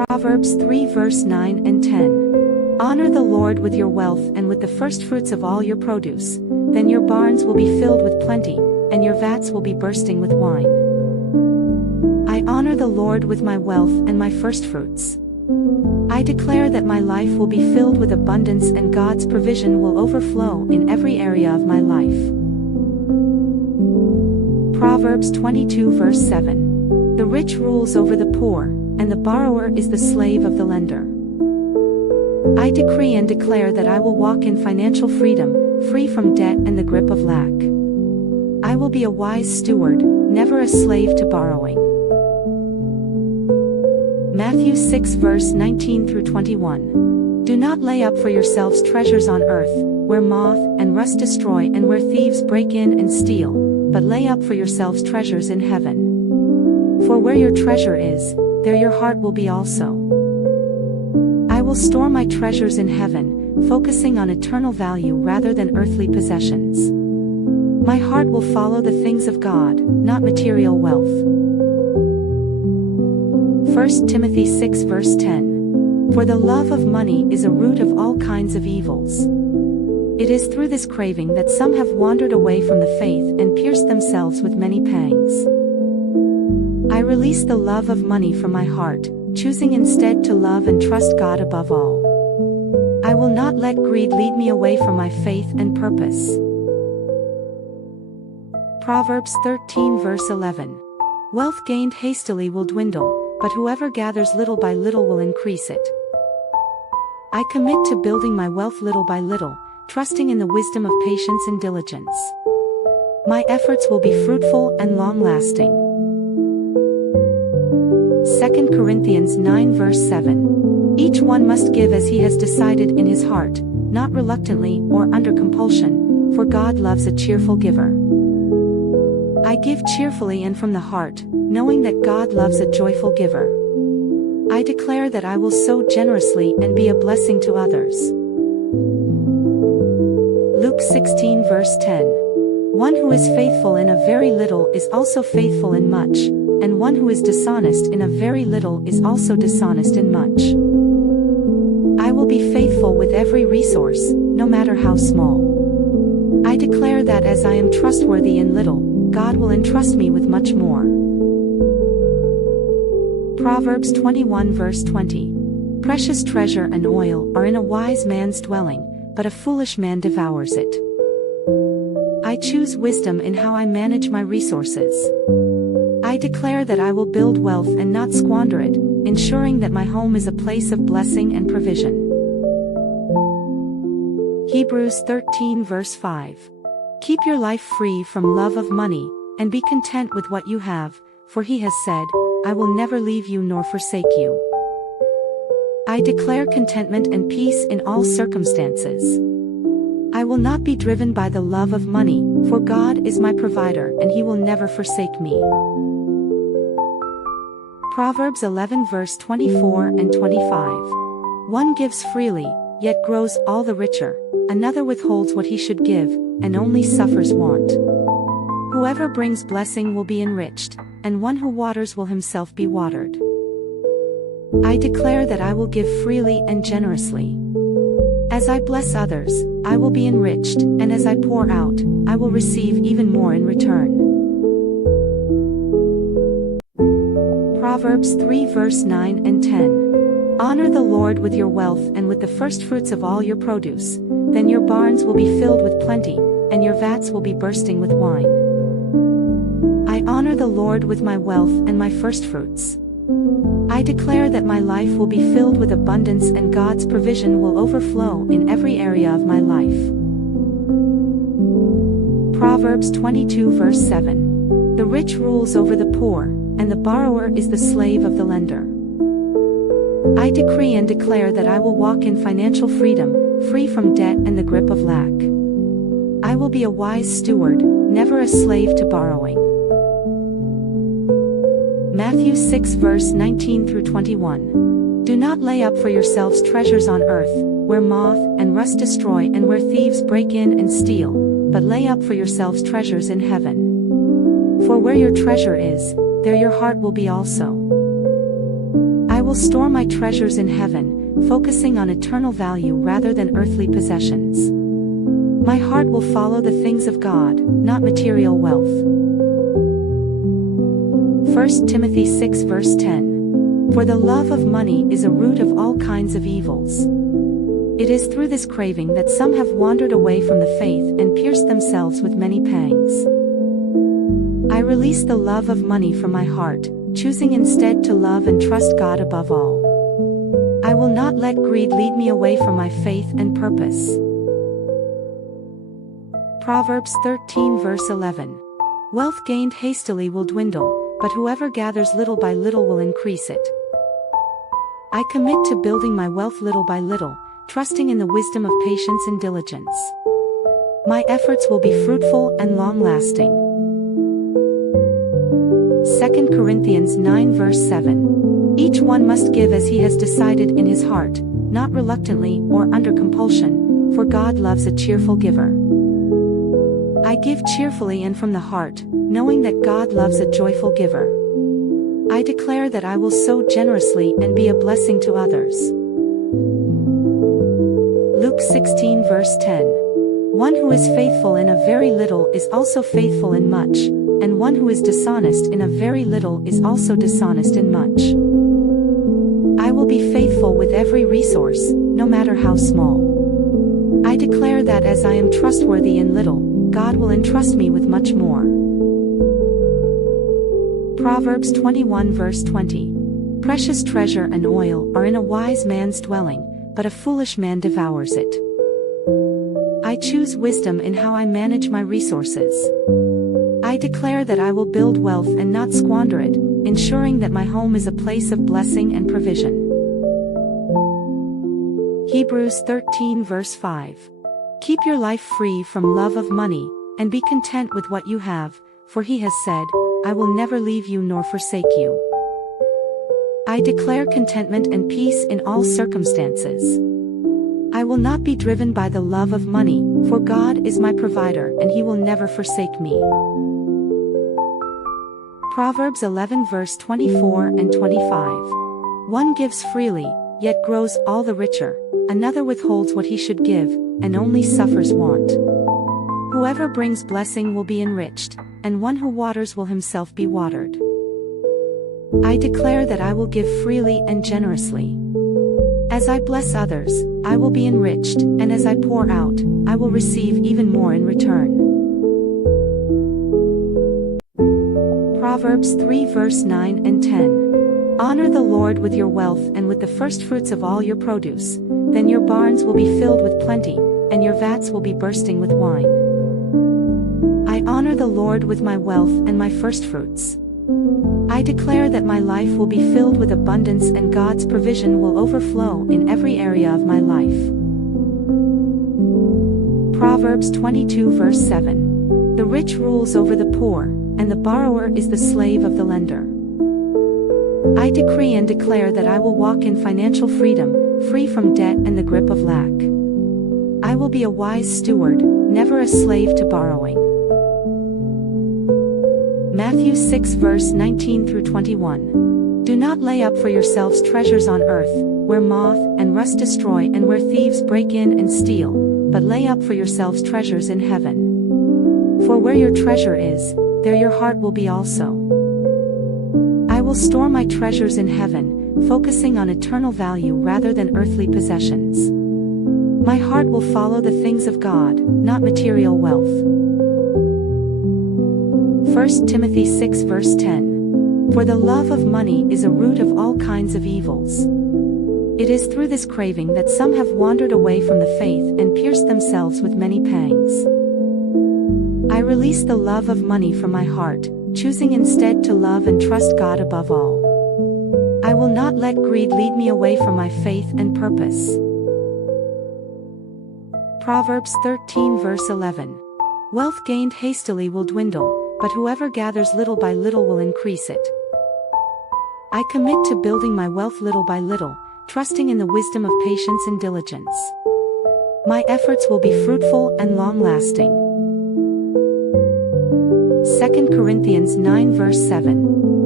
Proverbs 3 verse 9 and 10. Honor the Lord with your wealth and with the firstfruits of all your produce, then your barns will be filled with plenty, and your vats will be bursting with wine. I honor the Lord with my wealth and my firstfruits. I declare that my life will be filled with abundance and God's provision will overflow in every area of my life. Proverbs 22 verse 7. The rich rules over the poor, and the borrower is the slave of the lender. I decree and declare that I will walk in financial freedom, free from debt and the grip of lack. I will be a wise steward, never a slave to borrowing. Matthew 6 verse 19 through 21. Do not lay up for yourselves treasures on earth, where moth and rust destroy and where thieves break in and steal, but lay up for yourselves treasures in heaven. For where your treasure is, there your heart will be also. I will store my treasures in heaven, focusing on eternal value rather than earthly possessions. My heart will follow the things of God, not material wealth. 1 Timothy 6 verse 10. For the love of money is a root of all kinds of evils. It is through this craving that some have wandered away from the faith and pierced themselves with many pangs. I release the love of money from my heart, choosing instead to love and trust God above all. I will not let greed lead me away from my faith and purpose. Proverbs 13 verse 11. Wealth gained hastily will dwindle, but whoever gathers little by little will increase it. I commit to building my wealth little by little, trusting in the wisdom of patience and diligence. My efforts will be fruitful and long-lasting. 2 Corinthians 9 verse 7. Each one must give as he has decided in his heart, not reluctantly or under compulsion, for God loves a cheerful giver. I give cheerfully and from the heart, knowing that God loves a joyful giver. I declare that I will sow generously and be a blessing to others. Luke 16 verse 10. One who is faithful in a very little is also faithful in much, and one who is dishonest in a very little is also dishonest in much. I will be faithful with every resource, no matter how small. I declare that as I am trustworthy in little, God will entrust me with much more. Proverbs 21 verse 20. Precious treasure and oil are in a wise man's dwelling, but a foolish man devours it. I choose wisdom in how I manage my resources. I declare that I will build wealth and not squander it, ensuring that my home is a place of blessing and provision. Hebrews 13 verse 5. Keep your life free from love of money, and be content with what you have, for he has said, I will never leave you nor forsake you. I declare contentment and peace in all circumstances. I will not be driven by the love of money, for God is my provider and he will never forsake me. Proverbs 11 verse 24 and 25. One gives freely, yet grows all the richer, another withholds what he should give, and only suffers want. Whoever brings blessing will be enriched, and one who waters will himself be watered. I declare that I will give freely and generously. As I bless others, I will be enriched, and as I pour out, I will receive even more in return. Proverbs 3 verse 9 and 10. Honor the Lord with your wealth and with the firstfruits of all your produce, then your barns will be filled with plenty, and your vats will be bursting with wine. I honor the Lord with my wealth and my firstfruits. I declare that my life will be filled with abundance and God's provision will overflow in every area of my life. Proverbs 22 verse 7. The rich rules over the poor, and the borrower is the slave of the lender. I decree and declare that I will walk in financial freedom, free from debt and the grip of lack. I will be a wise steward, never a slave to borrowing. Matthew 6 verse 19 through 21. Do not lay up for yourselves treasures on earth, where moth and rust destroy and where thieves break in and steal, but lay up for yourselves treasures in heaven. For where your treasure is, there your heart will be also. I will will store my treasures in heaven, focusing on eternal value rather than earthly possessions. My heart will follow the things of God, not material wealth. 1 Timothy 6 verse 10. For the love of money is a root of all kinds of evils. It is through this craving that some have wandered away from the faith and pierced themselves with many pangs. I release the love of money from my heart, choosing instead to love and trust God above all. I will not let greed lead me away from my faith and purpose. Proverbs 13 verse 11. Wealth gained hastily will dwindle, but whoever gathers little by little will increase it. I commit to building my wealth little by little, trusting in the wisdom of patience and diligence. My efforts will be fruitful and long-lasting. 2 Corinthians 9 verse 7. Each one must give as he has decided in his heart, not reluctantly or under compulsion, for God loves a cheerful giver. I give cheerfully and from the heart, knowing that God loves a joyful giver. I declare that I will sow generously and be a blessing to others. Luke 16 verse 10. One who is faithful in a very little is also faithful in much, and one who is dishonest in a very little is also dishonest in much. I will be faithful with every resource, no matter how small. I declare that as I am trustworthy in little, God will entrust me with much more. Proverbs 21 verse 20. Precious treasure and oil are in a wise man's dwelling, but a foolish man devours it. I choose wisdom in how I manage my resources. I declare that I will build wealth and not squander it, ensuring that my home is a place of blessing and provision. Hebrews 13 verse 5. Keep your life free from love of money, and be content with what you have, for he has said, I will never leave you nor forsake you. I declare contentment and peace in all circumstances. I will not be driven by the love of money, for God is my provider and he will never forsake me. Proverbs 11 verse 24 and 25. One gives freely, yet grows all the richer, another withholds what he should give, and only suffers want. Whoever brings blessing will be enriched, and one who waters will himself be watered. I declare that I will give freely and generously. As I bless others, I will be enriched, and as I pour out, I will receive even more in return. Proverbs 3 verse 9 and 10. Honor the Lord with your wealth and with the firstfruits of all your produce, then your barns will be filled with plenty, and your vats will be bursting with wine. I honor the Lord with my wealth and my firstfruits. I declare that my life will be filled with abundance and God's provision will overflow in every area of my life. Proverbs 22 verse 7. The rich rules over the poor, and the borrower is the slave of the lender. I decree and declare that I will walk in financial freedom, free from debt and the grip of lack. I will be a wise steward, never a slave to borrowing. Matthew 6 verse 19 through 21. Do not lay up for yourselves treasures on earth, where moth and rust destroy and where thieves break in and steal, but lay up for yourselves treasures in heaven. For where your treasure is, there your heart will be also. I will store my treasures in heaven, focusing on eternal value rather than earthly possessions. My heart will follow the things of God, not material wealth. 1 Timothy 6 verse 10. For the love of money is a root of all kinds of evils. It is through this craving that some have wandered away from the faith and pierced themselves with many pangs. I release the love of money from my heart, choosing instead to love and trust God above all. I will not let greed lead me away from my faith and purpose. Proverbs 13 verse 11. Wealth gained hastily will dwindle, but whoever gathers little by little will increase it. I commit to building my wealth little by little, trusting in the wisdom of patience and diligence. My efforts will be fruitful and long-lasting. 2 Corinthians 9 verse 7.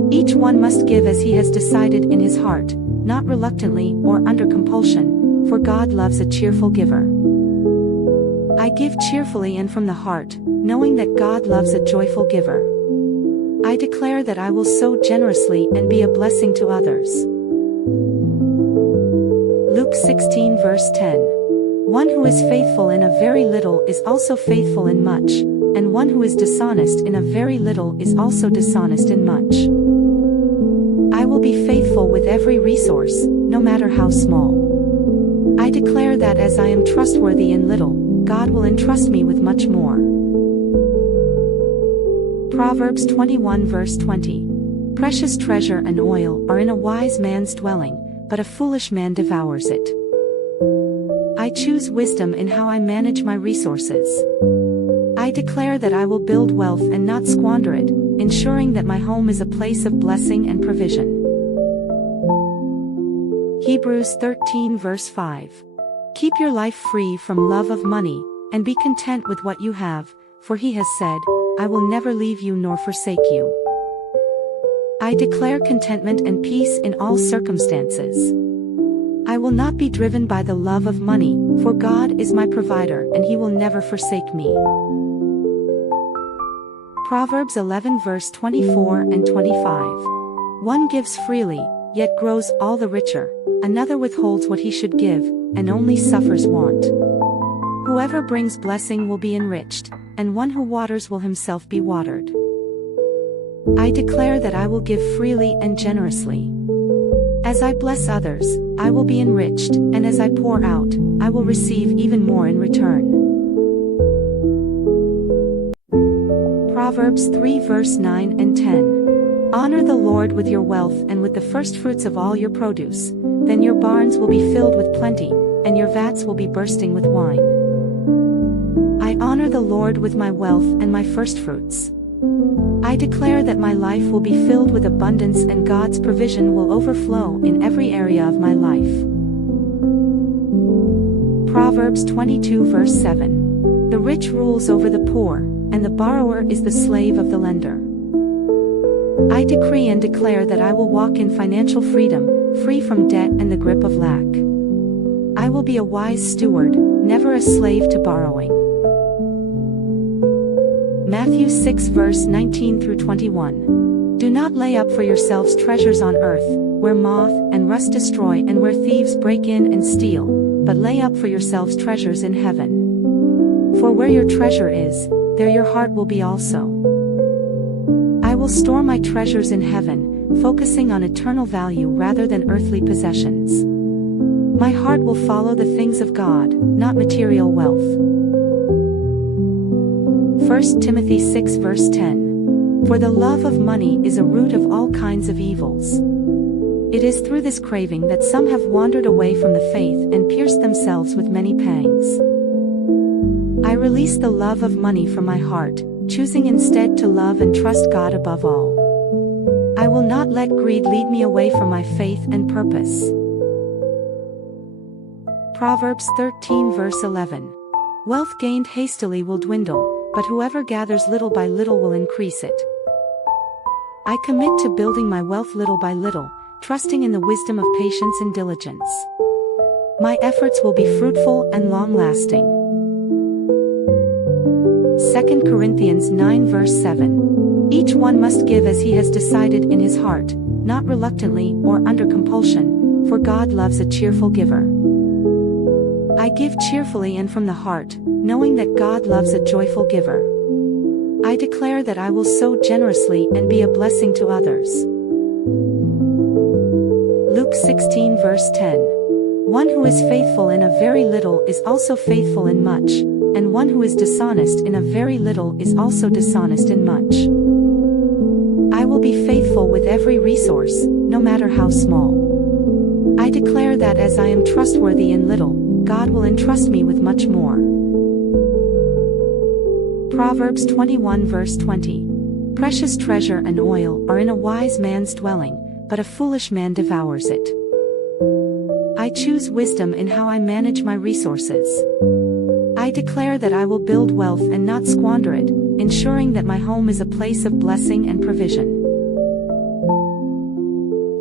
Each one must give as he has decided in his heart, not reluctantly or under compulsion, for God loves a cheerful giver. I give cheerfully and from the heart, knowing that God loves a joyful giver. I declare that I will sow generously and be a blessing to others. Luke 16 verse 10. One who is faithful in a very little is also faithful in much, and one who is dishonest in a very little is also dishonest in much. I will be faithful with every resource, no matter how small. I declare that as I am trustworthy in little, God will entrust me with much more. Proverbs 21 verse 20. Precious treasure and oil are in a wise man's dwelling, but a foolish man devours it. I choose wisdom in how I manage my resources. I declare that I will build wealth and not squander it, ensuring that my home is a place of blessing and provision. Hebrews 13 verse 5. Keep your life free from love of money, and be content with what you have, for he has said, I will never leave you nor forsake you. I declare contentment and peace in all circumstances. I will not be driven by the love of money, for God is my provider and he will never forsake me. Proverbs 11 verse 24 and 25. One gives freely, yet grows all the richer, another withholds what he should give, and only suffers want. Whoever brings blessing will be enriched, and one who waters will himself be watered. I declare that I will give freely and generously. As I bless others, I will be enriched, and as I pour out, I will receive even more in return. Proverbs 3 verse 9 and 10. Honor the Lord with your wealth and with the firstfruits of all your produce, then your barns will be filled with plenty, and your vats will be bursting with wine. I honor the Lord with my wealth and my firstfruits. I declare that my life will be filled with abundance and God's provision will overflow in every area of my life. Proverbs 22 verse 7. The rich rules over the poor, and the borrower is the slave of the lender. I decree and declare that I will walk in financial freedom, free from debt and the grip of lack. I will be a wise steward, never a slave to borrowing. Matthew 6 verse 19 through 21. Do not lay up for yourselves treasures on earth, where moth and rust destroy and where thieves break in and steal, but lay up for yourselves treasures in heaven. For where your treasure is, there your heart will be also. I will store my treasures in heaven, focusing on eternal value rather than earthly possessions. My heart will follow the things of God, not material wealth. 1 Timothy 6 verse 10. For the love of money is a root of all kinds of evils. It is through this craving that some have wandered away from the faith and pierced themselves with many pangs. I release the love of money from my heart, choosing instead to love and trust God above all. I will not let greed lead me away from my faith and purpose. Proverbs 13 verse 11. Wealth gained hastily will dwindle, but whoever gathers little by little will increase it. I commit to building my wealth little by little, trusting in the wisdom of patience and diligence. My efforts will be fruitful and long-lasting. 2 Corinthians 9 verse 7. Each one must give as he has decided in his heart, not reluctantly or under compulsion, for God loves a cheerful giver. I give cheerfully and from the heart, knowing that God loves a joyful giver. I declare that I will sow generously and be a blessing to others. Luke 16 verse 10. One who is faithful in a very little is also faithful in much, and one who is dishonest in a very little is also dishonest in much. I will be faithful with every resource, no matter how small. I declare that as I am trustworthy in little, God will entrust me with much more. Proverbs 21 verse 20. Precious treasure and oil are in a wise man's dwelling, but a foolish man devours it. I choose wisdom in how I manage my resources. I declare that I will build wealth and not squander it, ensuring that my home is a place of blessing and provision.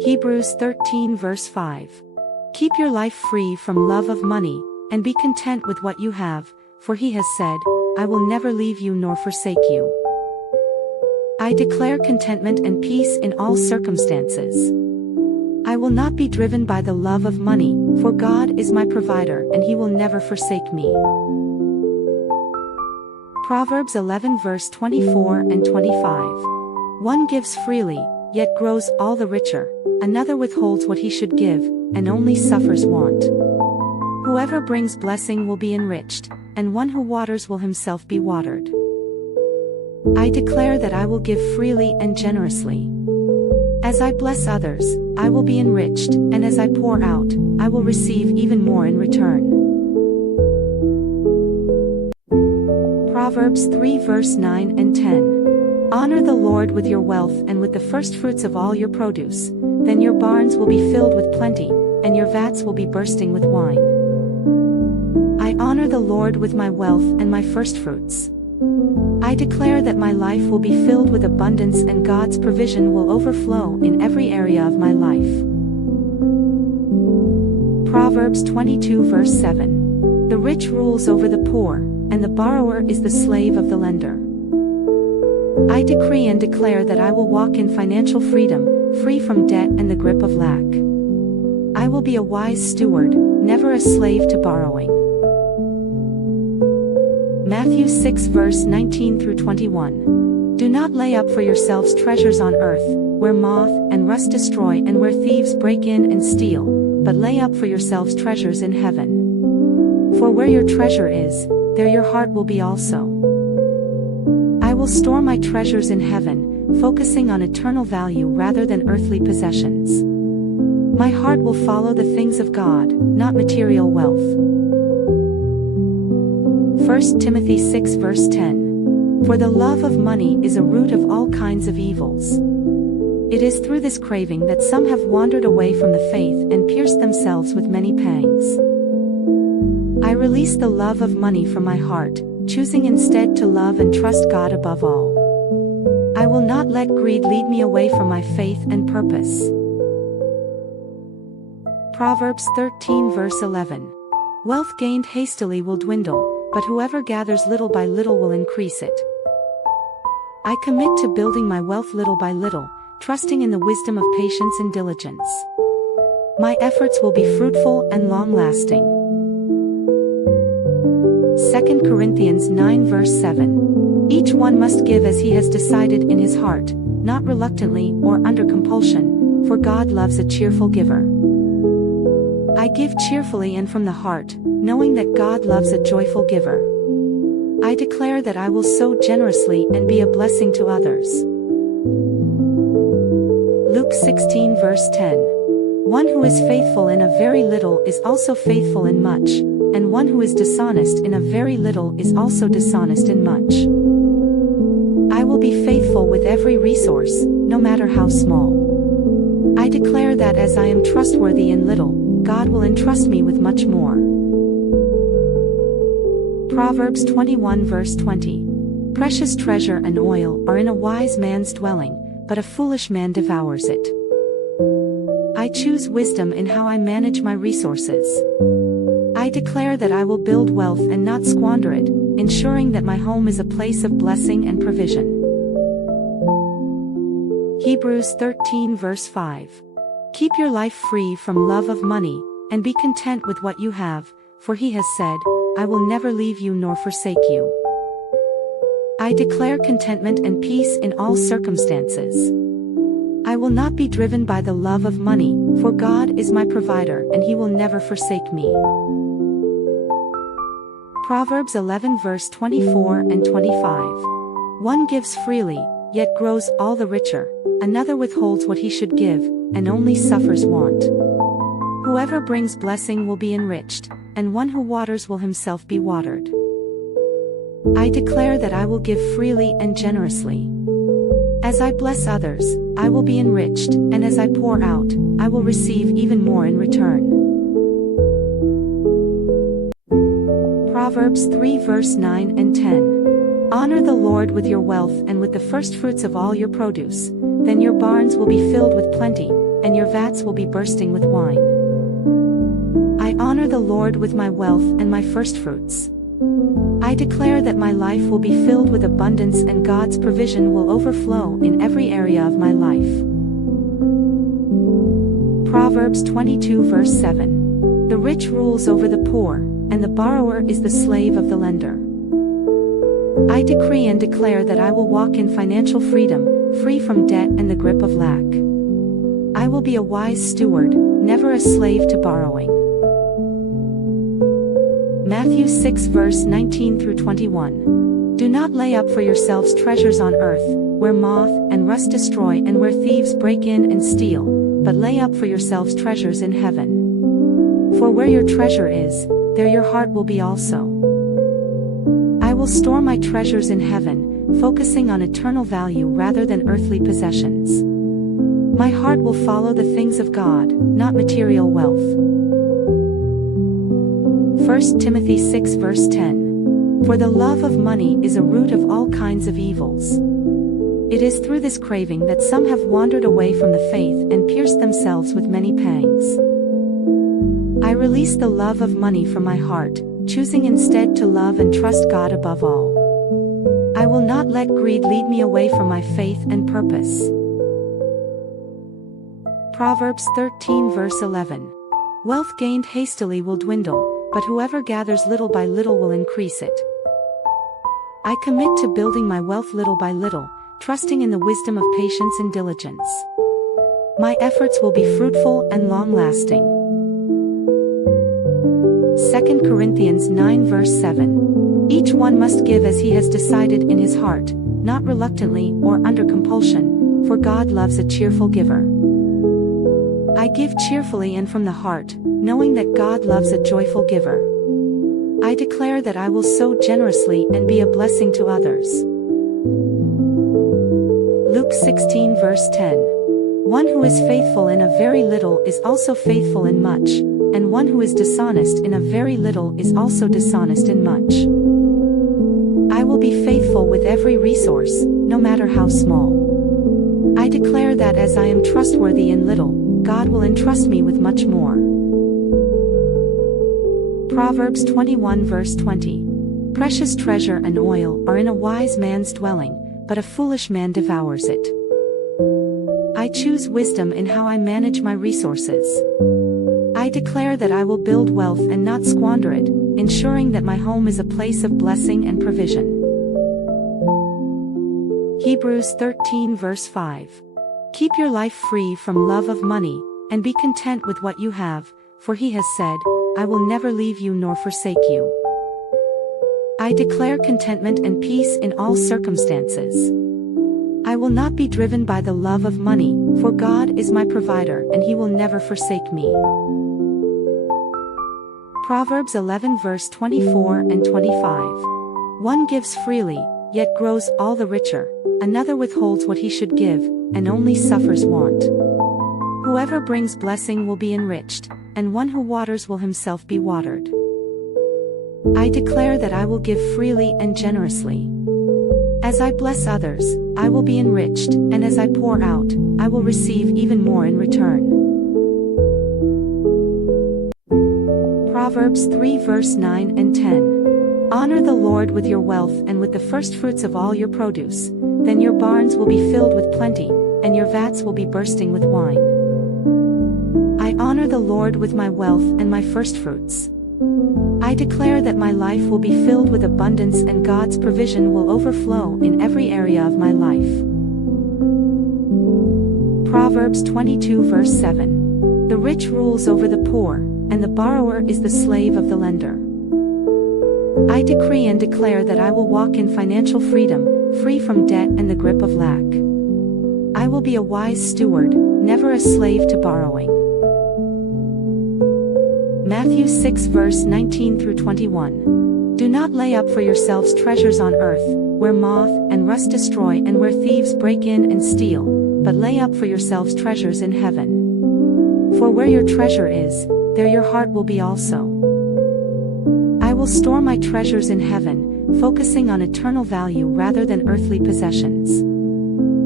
Hebrews 13 verse 5. Keep your life free from love of money, and be content with what you have, for he has said, I will never leave you nor forsake you. I declare contentment and peace in all circumstances. I will not be driven by the love of money, for God is my provider and he will never forsake me. Proverbs 11 verse 24 and 25. One gives freely, yet grows all the richer. Another withholds what he should give, and only suffers want. Whoever brings blessing will be enriched, and one who waters will himself be watered. I declare that I will give freely and generously. As I bless others, I will be enriched, and as I pour out, I will receive even more in return. Proverbs 3 verse 9 and 10. Honor the Lord with your wealth and with the firstfruits of all your produce, then your barns will be filled with plenty, and your vats will be bursting with wine. I honor the Lord with my wealth and my firstfruits. I declare that my life will be filled with abundance and God's provision will overflow in every area of my life. Proverbs 22 verse 7. The rich rules over the poor, and the borrower is the slave of the lender. I decree and declare that I will walk in financial freedom, free from debt and the grip of lack. I will be a wise steward, never a slave to borrowing. Matthew 6 verse 19 through 21. Do not lay up for yourselves treasures on earth, where moth and rust destroy and where thieves break in and steal, but lay up for yourselves treasures in heaven. For where your treasure is, there your heart will be also. I will store my treasures in heaven, focusing on eternal value rather than earthly possessions. My heart will follow the things of God, not material wealth. 1 Timothy 6 verse 10. For the love of money is a root of all kinds of evils. It is through this craving that some have wandered away from the faith and pierced themselves with many pangs. I release the love of money from my heart, choosing instead to love and trust God above all. I will not let greed lead me away from my faith and purpose. Proverbs 13 verse 11. Wealth gained hastily will dwindle, but whoever gathers little by little will increase it. I commit to building my wealth little by little, trusting in the wisdom of patience and diligence. My efforts will be fruitful and long-lasting. 2 Corinthians 9 verse 7. Each one must give as he has decided in his heart, not reluctantly or under compulsion, for God loves a cheerful giver. I give cheerfully and from the heart, knowing that God loves a joyful giver. I declare that I will sow generously and be a blessing to others. Luke 16 verse 10. One who is faithful in a very little is also faithful in much, and one who is dishonest in a very little is also dishonest in much. I will be faithful with every resource, no matter how small. I declare that as I am trustworthy in little, God will entrust me with much more. Proverbs 21 verse 20. Precious treasure and oil are in a wise man's dwelling, but a foolish man devours it. I choose wisdom in how I manage my resources. I declare that I will build wealth and not squander it, ensuring that my home is a place of blessing and provision. Hebrews 13 verse 5. Keep your life free from love of money, and be content with what you have, for he has said, I will never leave you nor forsake you. I declare contentment and peace in all circumstances. I will not be driven by the love of money, for God is my provider and he will never forsake me. Proverbs 11 verse 24 and 25. One gives freely, yet grows all the richer. Another withholds what he should give, and only suffers want. Whoever brings blessing will be enriched, and one who waters will himself be watered. I declare that I will give freely and generously. As I bless others, I will be enriched, and as I pour out, I will receive even more in return. Proverbs 3 verse 9 and 10. Honor the Lord with your wealth and with the firstfruits of all your produce, then your barns will be filled with plenty, and your vats will be bursting with wine. I honor the Lord with my wealth and my firstfruits. I declare that my life will be filled with abundance and God's provision will overflow in every area of my life. Proverbs 22 verse 7. The rich rules over the poor, and the borrower is the slave of the lender. I decree and declare that I will walk in financial freedom, free from debt and the grip of lack. I will be a wise steward, never a slave to borrowing. Matthew 6 verse 19 through 21. Do not lay up for yourselves treasures on earth, where moth and rust destroy and where thieves break in and steal, but lay up for yourselves treasures in heaven. For where your treasure is, there your heart will be also. I will store my treasures in heaven, focusing on eternal value rather than earthly possessions. My heart will follow the things of God, not material wealth. 1 Timothy 6 verse 10. For the love of money is a root of all kinds of evils. It is through this craving that some have wandered away from the faith and pierced themselves with many pangs. I release the love of money from my heart, choosing instead to love and trust God above all. I will not let greed lead me away from my faith and purpose. Proverbs 13 verse 11. Wealth gained hastily will dwindle, but whoever gathers little by little will increase it. I commit to building my wealth little by little, trusting in the wisdom of patience and diligence. My efforts will be fruitful and long-lasting. 2 Corinthians 9 verse 7. Each one must give as he has decided in his heart, not reluctantly or under compulsion, for God loves a cheerful giver. I give cheerfully and from the heart, knowing that God loves a joyful giver. I declare that I will sow generously and be a blessing to others. Luke 16 verse 10. One who is faithful in a very little is also faithful in much, and one who is dishonest in a very little is also dishonest in much. I will be faithful with every resource, no matter how small. I declare that as I am trustworthy in little, God will entrust me with much more. Proverbs 21 verse 20. Precious treasure and oil are in a wise man's dwelling, but a foolish man devours it. I choose wisdom in how I manage my resources. I declare that I will build wealth and not squander it, ensuring that my home is a place of blessing and provision. Hebrews 13 verse 5. Keep your life free from love of money, and be content with what you have, for he has said, I will never leave you nor forsake you. I declare contentment and peace in all circumstances. I will not be driven by the love of money, for God is my provider and he will never forsake me. Proverbs 11 verse 24 and 25. One gives freely, yet grows all the richer, another withholds what he should give, and only suffers want. Whoever brings blessing will be enriched, and one who waters will himself be watered. I declare that I will give freely and generously. As I bless others, I will be enriched, and as I pour out, I will receive even more in return. Proverbs 3 verse 9 and 10. Honor the Lord with your wealth and with the firstfruits of all your produce, then your barns will be filled with plenty, and your vats will be bursting with wine. I honor the Lord with my wealth and my firstfruits. I declare that my life will be filled with abundance and God's provision will overflow in every area of my life. Proverbs 22 verse 7. The rich rules over the poor, and the borrower is the slave of the lender. I decree and declare that I will walk in financial freedom, free from debt and the grip of lack. I will be a wise steward, never a slave to borrowing. Matthew 6 verse 19 through 21. Do not lay up for yourselves treasures on earth, where moth and rust destroy and where thieves break in and steal, but lay up for yourselves treasures in heaven. For where your treasure is, there your heart will be also. I will store my treasures in heaven, focusing on eternal value rather than earthly possessions.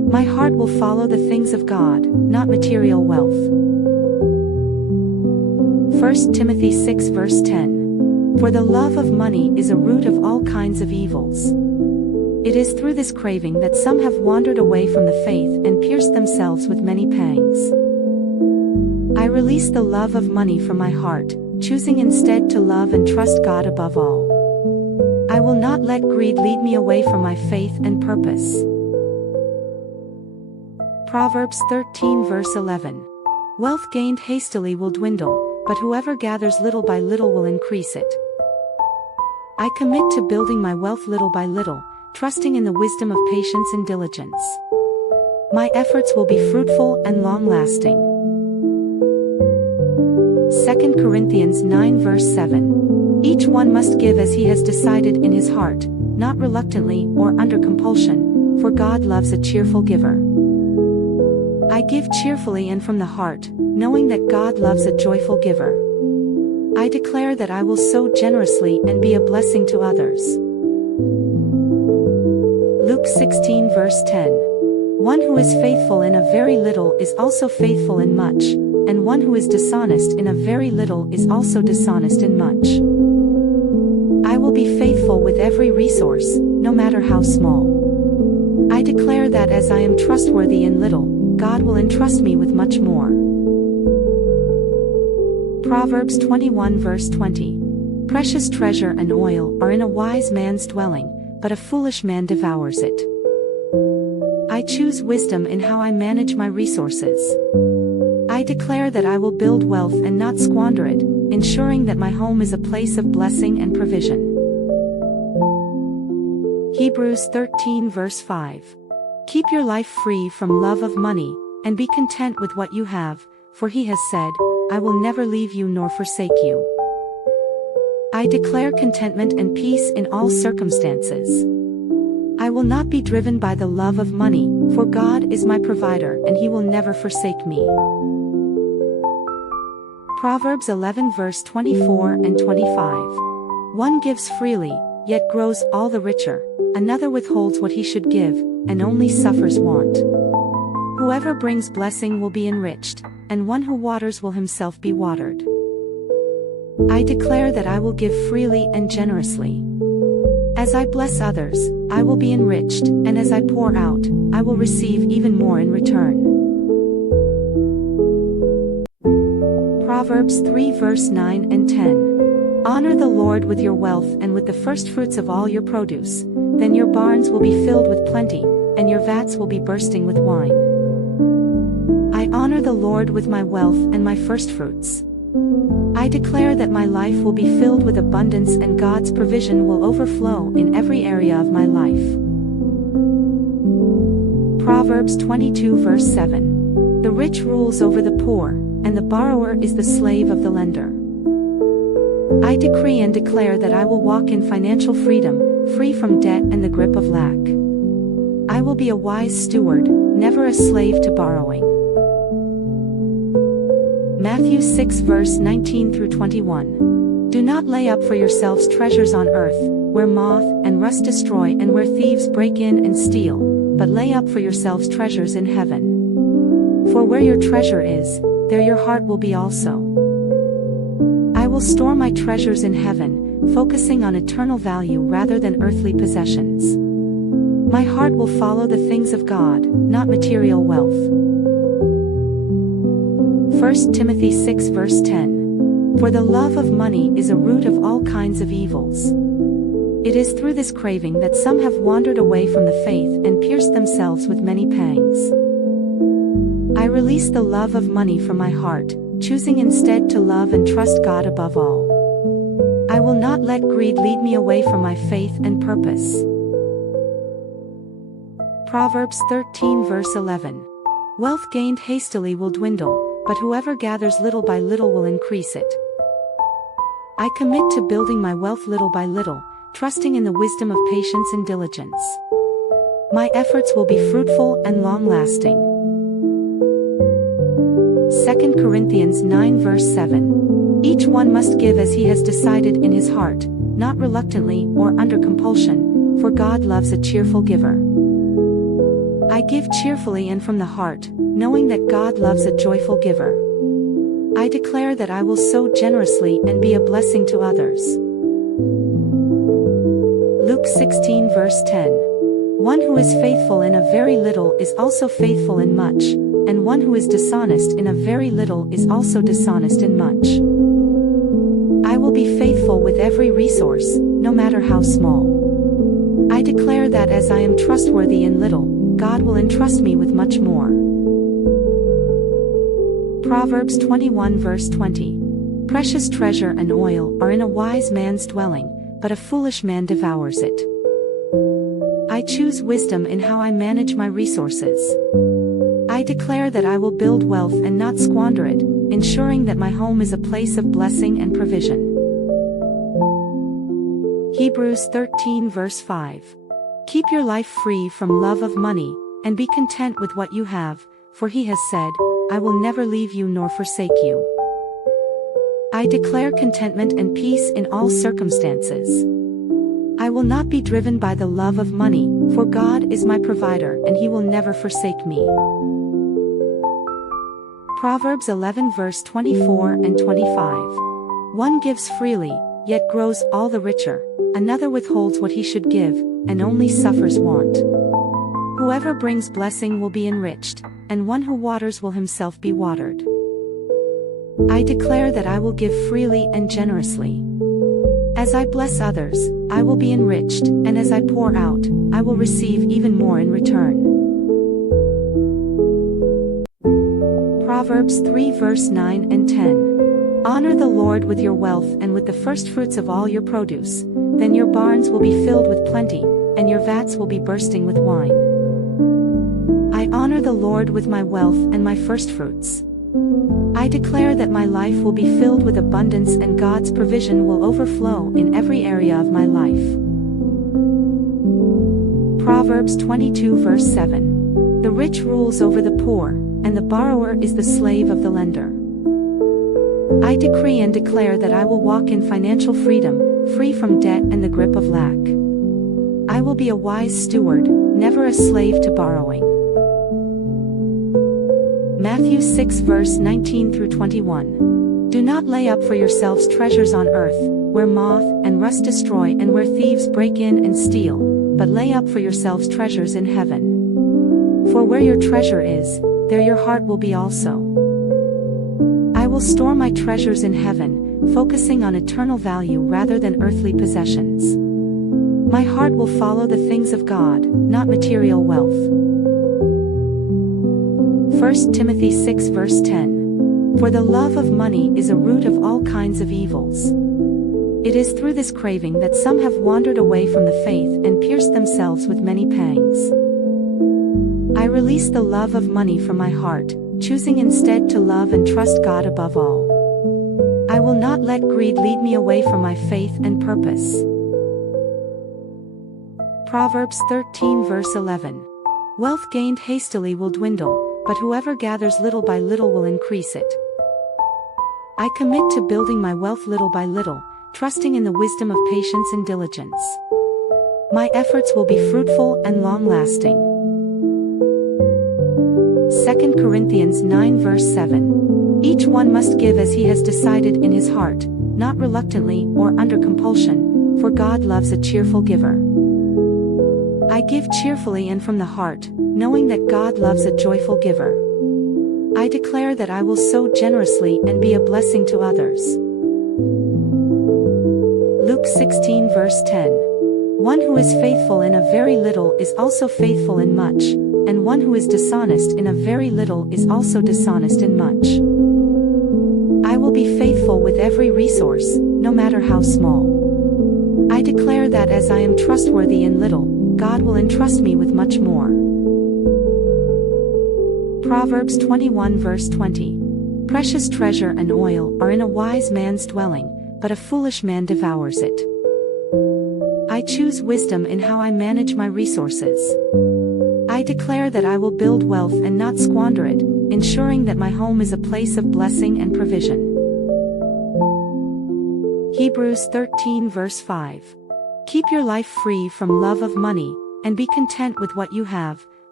My heart will follow the things of God, not material wealth. 1 Timothy 6 verse 10. For the love of money is a root of all kinds of evils. It is through this craving that some have wandered away from the faith and pierced themselves with many pangs. I release the love of money from my heart, choosing instead to love and trust God above all. I will not let greed lead me away from my faith and purpose. Proverbs 13 verse 11. Wealth gained hastily will dwindle, but whoever gathers little by little will increase it. I commit to building my wealth little by little, trusting in the wisdom of patience and diligence. My efforts will be fruitful and long-lasting. 2 Corinthians 9 verse 7. Each one must give as he has decided in his heart, not reluctantly or under compulsion, for God loves a cheerful giver. I give cheerfully and from the heart, knowing that God loves a joyful giver. I declare that I will sow generously and be a blessing to others. Luke 16 verse 10. One who is faithful in a very little is also faithful in much, and one who is dishonest in a very little is also dishonest in much. I will be faithful with every resource, no matter how small. I declare that as I am trustworthy in little, God will entrust me with much more. Proverbs 21 verse 20. Precious treasure and oil are in a wise man's dwelling, but a foolish man devours it. I choose wisdom in how I manage my resources. I declare that I will build wealth and not squander it, ensuring that my home is a place of blessing and provision. Hebrews 13 verse 5. Keep your life free from love of money, and be content with what you have, for he has said, I will never leave you nor forsake you. I declare contentment and peace in all circumstances. I will not be driven by the love of money, for God is my provider and he will never forsake me. Proverbs 11 verse 24 and 25. One gives freely, yet grows all the richer, another withholds what he should give, and only suffers want. Whoever brings blessing will be enriched, and one who waters will himself be watered. I declare that I will give freely and generously. As I bless others, I will be enriched, and as I pour out, I will receive even more in return. Proverbs 3 verse 9 and 10. Honor the Lord with your wealth and with the firstfruits of all your produce, then your barns will be filled with plenty, and your vats will be bursting with wine. I honor the Lord with my wealth and my firstfruits. I declare that my life will be filled with abundance and God's provision will overflow in every area of my life. Proverbs 22 verse 7. The rich rules over the poor, and the borrower is the slave of the lender. I decree and declare that I will walk in financial freedom, free from debt and the grip of lack. I will be a wise steward, never a slave to borrowing. Matthew 6 verse 19 through 21. Do not lay up for yourselves treasures on earth, where moth and rust destroy and where thieves break in and steal, but lay up for yourselves treasures in heaven. For where your treasure is, there your heart will be also. I will store my treasures in heaven, focusing on eternal value rather than earthly possessions. My heart will follow the things of God, not material wealth. 1 Timothy 6 verse 10. For the love of money is a root of all kinds of evils. It is through this craving that some have wandered away from the faith and pierced themselves with many pangs. I release the love of money from my heart, choosing instead to love and trust God above all. I will not let greed lead me away from my faith and purpose. Proverbs 13 verse 11. Wealth gained hastily will dwindle, but whoever gathers little by little will increase it. I commit to building my wealth little by little, trusting in the wisdom of patience and diligence. My efforts will be fruitful and long-lasting. 2 Corinthians 9 verse 7. Each one must give as he has decided in his heart, not reluctantly or under compulsion, for God loves a cheerful giver. I give cheerfully and from the heart, knowing that God loves a joyful giver. I declare that I will sow generously and be a blessing to others. Luke 16 verse 10. One who is faithful in a very little is also faithful in much, and one who is dishonest in a very little is also dishonest in much. I will be faithful with every resource, no matter how small. I declare that as I am trustworthy in little, God will entrust me with much more. Proverbs 21 verse 20. Precious treasure and oil are in a wise man's dwelling, but a foolish man devours it. I choose wisdom in how I manage my resources. I declare that I will build wealth and not squander it, ensuring that my home is a place of blessing and provision. Hebrews 13 verse 5. Keep your life free from love of money, and be content with what you have, for he has said, I will never leave you nor forsake you. I declare contentment and peace in all circumstances. I will not be driven by the love of money, for God is my provider and he will never forsake me. Proverbs 11 verse 24 and 25. One gives freely, yet grows all the richer, another withholds what he should give, and only suffers want. Whoever brings blessing will be enriched, and one who waters will himself be watered. I declare that I will give freely and generously. As I bless others, I will be enriched, and as I pour out, I will receive even more in return. Proverbs 3 verse 9 and 10. Honor the Lord with your wealth and with the firstfruits of all your produce, then your barns will be filled with plenty, and your vats will be bursting with wine. I honor the Lord with my wealth and my firstfruits. I declare that my life will be filled with abundance and God's provision will overflow in every area of my life. Proverbs 22 verse 7. The rich rules over the poor, and the borrower is the slave of the lender. I decree and declare that I will walk in financial freedom, free from debt and the grip of lack. I will be a wise steward, never a slave to borrowing. Matthew 6 verse 19 through 21. Do not lay up for yourselves treasures on earth, where moth and rust destroy and where thieves break in and steal, but lay up for yourselves treasures in heaven. For where your treasure is, there your heart will be also. I will store my treasures in heaven, focusing on eternal value rather than earthly possessions. My heart will follow the things of God, not material wealth. 1 Timothy 6 verse 10. For the love of money is a root of all kinds of evils. It is through this craving that some have wandered away from the faith and pierced themselves with many pangs. I release the love of money from my heart, choosing instead to love and trust God above all. I will not let greed lead me away from my faith and purpose. Proverbs 13 verse 11. Wealth gained hastily will dwindle, but whoever gathers little by little will increase it. I commit to building my wealth little by little, trusting in the wisdom of patience and diligence. My efforts will be fruitful and long-lasting. 2 Corinthians 9 verse 7. Each one must give as he has decided in his heart, not reluctantly or under compulsion, for God loves a cheerful giver. I give cheerfully and from the heart, knowing that God loves a joyful giver. I declare that I will sow generously and be a blessing to others. Luke 16 verse 10. One who is faithful in a very little is also faithful in much, and one who is dishonest in a very little is also dishonest in much. I will be faithful with every resource, no matter how small. I declare that as I am trustworthy in little, God will entrust me with much more. Proverbs 21 verse 20. Precious treasure and oil are in a wise man's dwelling, but a foolish man devours it. I choose wisdom in how I manage my resources. I declare that I will build wealth and not squander it, ensuring that my home is a place of blessing and provision. Hebrews 13 verse 5. Keep your life free from love of money, and be content with what you have,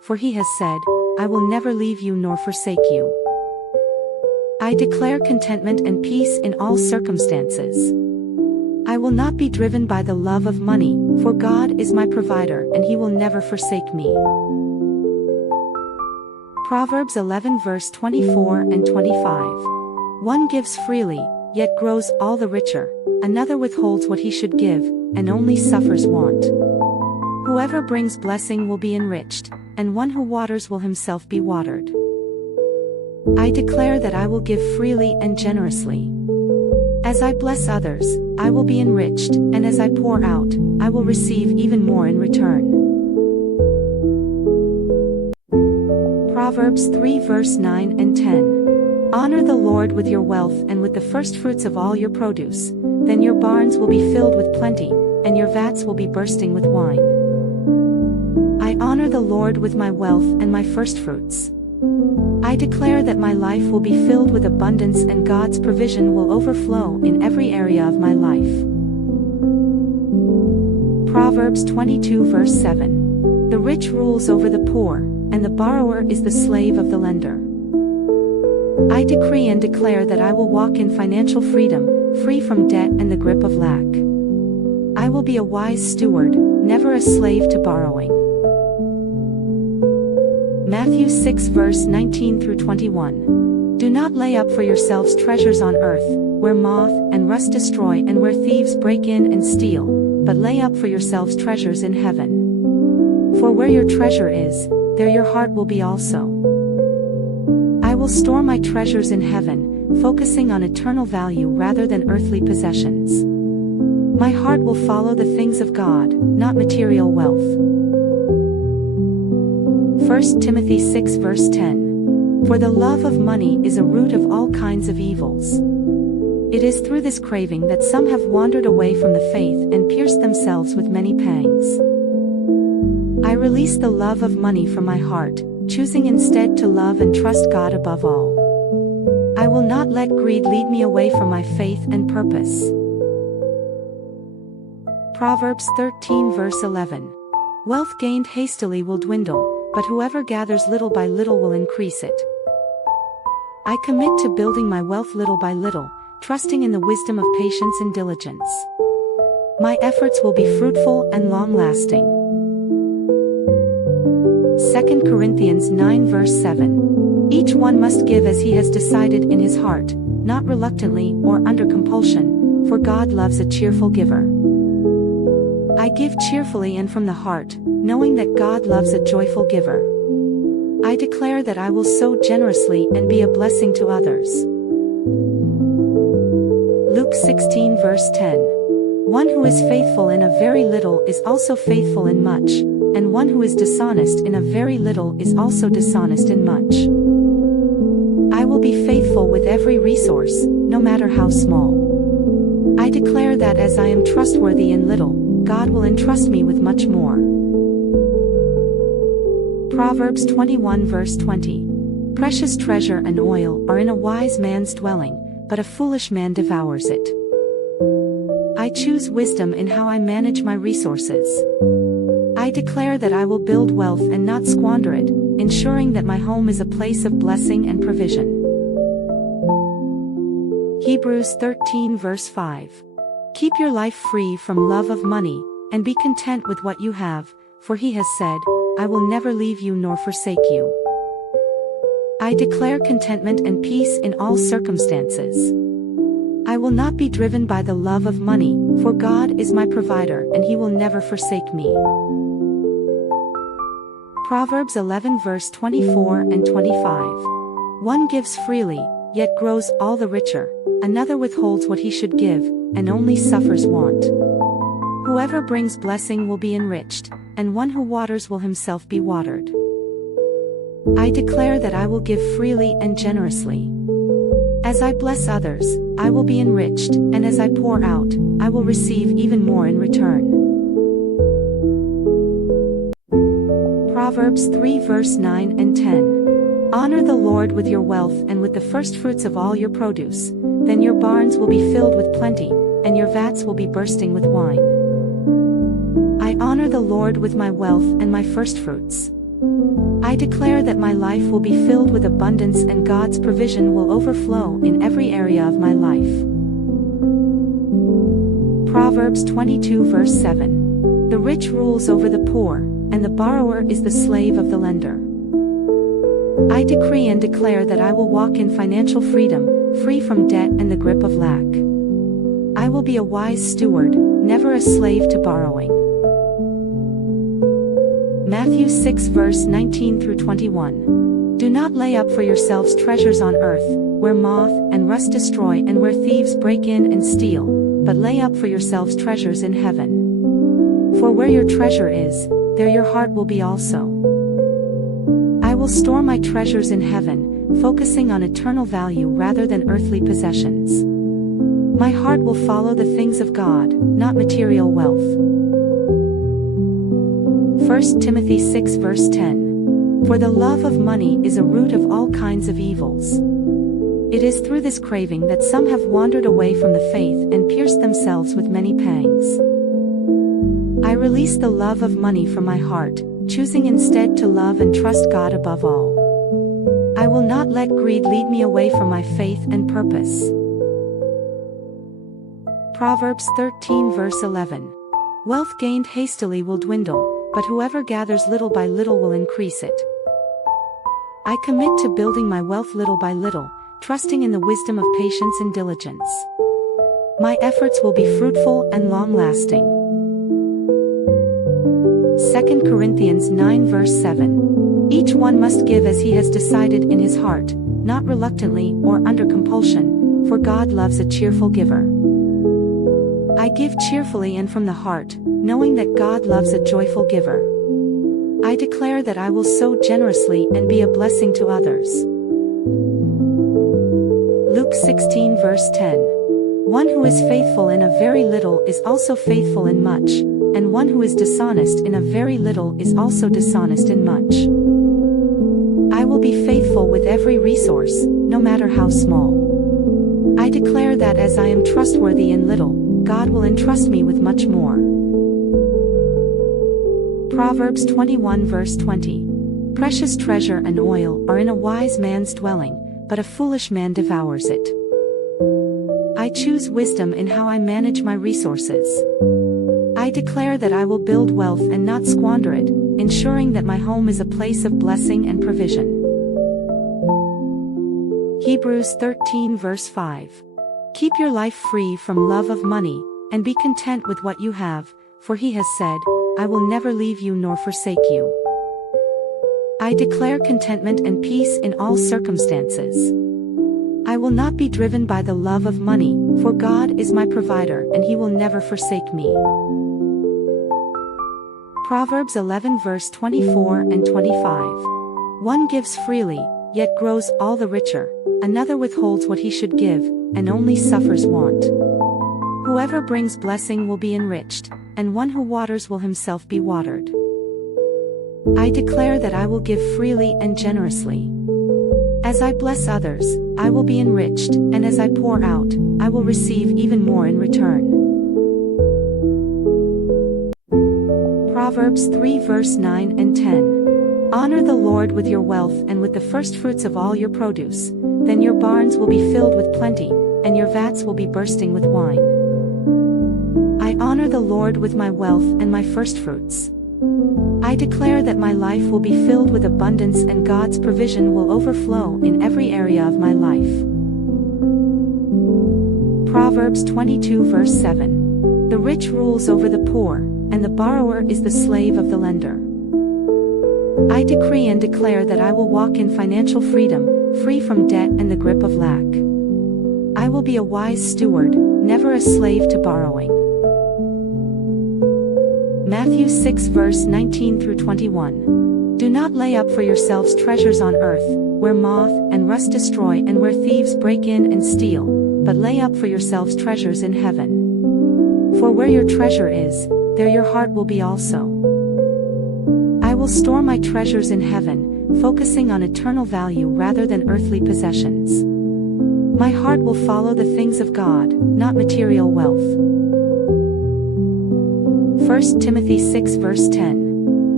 for he has said, I will never leave you nor forsake you. I declare contentment and peace in all circumstances. I will not be driven by the love of money, for God is my provider and he will never forsake me. Proverbs 11 verse 24 and 25. One gives freely, yet grows all the richer. Another withholds what he should give, and only suffers want. Whoever brings blessing will be enriched, and one who waters will himself be watered. I declare that I will give freely and generously. As I bless others, I will be enriched, and as I pour out, I will receive even more in return. Proverbs 3 verse 9 and 10. Honor the Lord with your wealth and with the firstfruits of all your produce, then your barns will be filled with plenty, and your vats will be bursting with wine. I honor the Lord with my wealth and my firstfruits. I declare that my life will be filled with abundance and God's provision will overflow in every area of my life. Proverbs 22 verse 7. The rich rules over the poor, and the borrower is the slave of the lender. I decree and declare that I will walk in financial freedom, free from debt and the grip of lack. I will be a wise steward, never a slave to borrowing. Matthew 6 verse 19 through 21. Do not lay up for yourselves treasures on earth, where moth and rust destroy and where thieves break in and steal, but lay up for yourselves treasures in heaven. For where your treasure is, there your heart will be also. I will store my treasures in heaven, focusing on eternal value rather than earthly possessions. My heart will follow the things of God, not material wealth. 1 Timothy 6 verse 10. For the love of money is a root of all kinds of evils. It is through this craving that some have wandered away from the faith and pierced themselves with many pangs. I release the love of money from my heart, choosing instead to love and trust God above all. I will not let greed lead me away from my faith and purpose. Proverbs 13 verse 11. Wealth gained hastily will dwindle, but whoever gathers little by little will increase it. I commit to building my wealth little by little, trusting in the wisdom of patience and diligence. My efforts will be fruitful and long-lasting. 2 Corinthians 9 verse 7. Each one must give as he has decided in his heart, not reluctantly or under compulsion, for God loves a cheerful giver. I give cheerfully and from the heart, knowing that God loves a joyful giver. I declare that I will sow generously and be a blessing to others. Luke 16 verse 10. One who is faithful in a very little is also faithful in much, and one who is dishonest in a very little is also dishonest in much. I will be faithful with every resource, no matter how small. I declare that as I am trustworthy in little, God will entrust me with much more. Proverbs 21 verse 20. Precious treasure and oil are in a wise man's dwelling, but a foolish man devours it. I choose wisdom in how I manage my resources. I declare that I will build wealth and not squander it, ensuring that my home is a place of blessing and provision. Hebrews 13 verse 5. Keep your life free from love of money, and be content with what you have, for he has said, I will never leave you nor forsake you. I declare contentment and peace in all circumstances. I will not be driven by the love of money, for God is my provider and he will never forsake me. Proverbs 11 verse 24 and 25. One gives freely, yet grows all the richer. Another withholds what he should give, and only suffers want. Whoever brings blessing will be enriched, and one who waters will himself be watered. I declare that I will give freely and generously. As I bless others, I will be enriched, and as I pour out, I will receive even more in return. Proverbs 3 verse 9 and 10. Honor the Lord with your wealth and with the firstfruits of all your produce, then your barns will be filled with plenty, and your vats will be bursting with wine. I honor the Lord with my wealth and my firstfruits. I declare that my life will be filled with abundance and God's provision will overflow in every area of my life. Proverbs 22 verse 7. The rich rules over the poor, and the borrower is the slave of the lender. I decree and declare that I will walk in financial freedom, free from debt and the grip of lack. I will be a wise steward, never a slave to borrowing. Matthew 6 verse 19 through 21. Do not lay up for yourselves treasures on earth, where moth and rust destroy and where thieves break in and steal, but lay up for yourselves treasures in heaven. For where your treasure is, there your heart will be also. I will store my treasures in heaven, focusing on eternal value rather than earthly possessions. My heart will follow the things of God, not material wealth. 1 Timothy 6 verse 10. For the love of money is a root of all kinds of evils. It is through this craving that some have wandered away from the faith and pierced themselves with many pangs. I release the love of money from my heart, choosing instead to love and trust God above all. I will not let greed lead me away from my faith and purpose. Proverbs 13 verse 11. Wealth gained hastily will dwindle, but whoever gathers little by little will increase it. I commit to building my wealth little by little, trusting in the wisdom of patience and diligence. My efforts will be fruitful and long-lasting. 2 Corinthians 9 verse 7. Each one must give as he has decided in his heart, not reluctantly or under compulsion, for God loves a cheerful giver. I give cheerfully and from the heart, knowing that God loves a joyful giver. I declare that I will sow generously and be a blessing to others. Luke 16 verse 10. One who is faithful in a very little is also faithful in much, and one who is dishonest in a very little is also dishonest in much. I will be faithful with every resource, no matter how small. I declare that as I am trustworthy in little, God will entrust me with much more. Proverbs 21 verse 20. Precious treasure and oil are in a wise man's dwelling, but a foolish man devours it. I choose wisdom in how I manage my resources. I declare that I will build wealth and not squander it, ensuring that my home is a place of blessing and provision. Hebrews 13 verse 5. Keep your life free from love of money, and be content with what you have, for he has said, I will never leave you nor forsake you. I declare contentment and peace in all circumstances. I will not be driven by the love of money, for God is my provider and he will never forsake me. Proverbs 11 verse 24 and 25. One gives freely, yet grows all the richer, another withholds what he should give, and only suffers want. Whoever brings blessing will be enriched, and one who waters will himself be watered. I declare that I will give freely and generously. As I bless others, I will be enriched, and as I pour out, I will receive even more in return. Proverbs 3 verse 9 and 10. Honor the Lord with your wealth and with the firstfruits of all your produce, then your barns will be filled with plenty, and your vats will be bursting with wine. I honor the Lord with my wealth and my firstfruits. I declare that my life will be filled with abundance and God's provision will overflow in every area of my life. Proverbs 22 verse 7. The rich rules over the poor, and the borrower is the slave of the lender. I decree and declare that I will walk in financial freedom, free from debt and the grip of lack. I will be a wise steward, never a slave to borrowing. Matthew 6 verse 19 through 21. Do not lay up for yourselves treasures on earth, where moth and rust destroy and where thieves break in and steal, but lay up for yourselves treasures in heaven. For where your treasure is, there your heart will be also. I will store my treasures in heaven, focusing on eternal value rather than earthly possessions. My heart will follow the things of God, not material wealth. 1 Timothy 6 verse 10.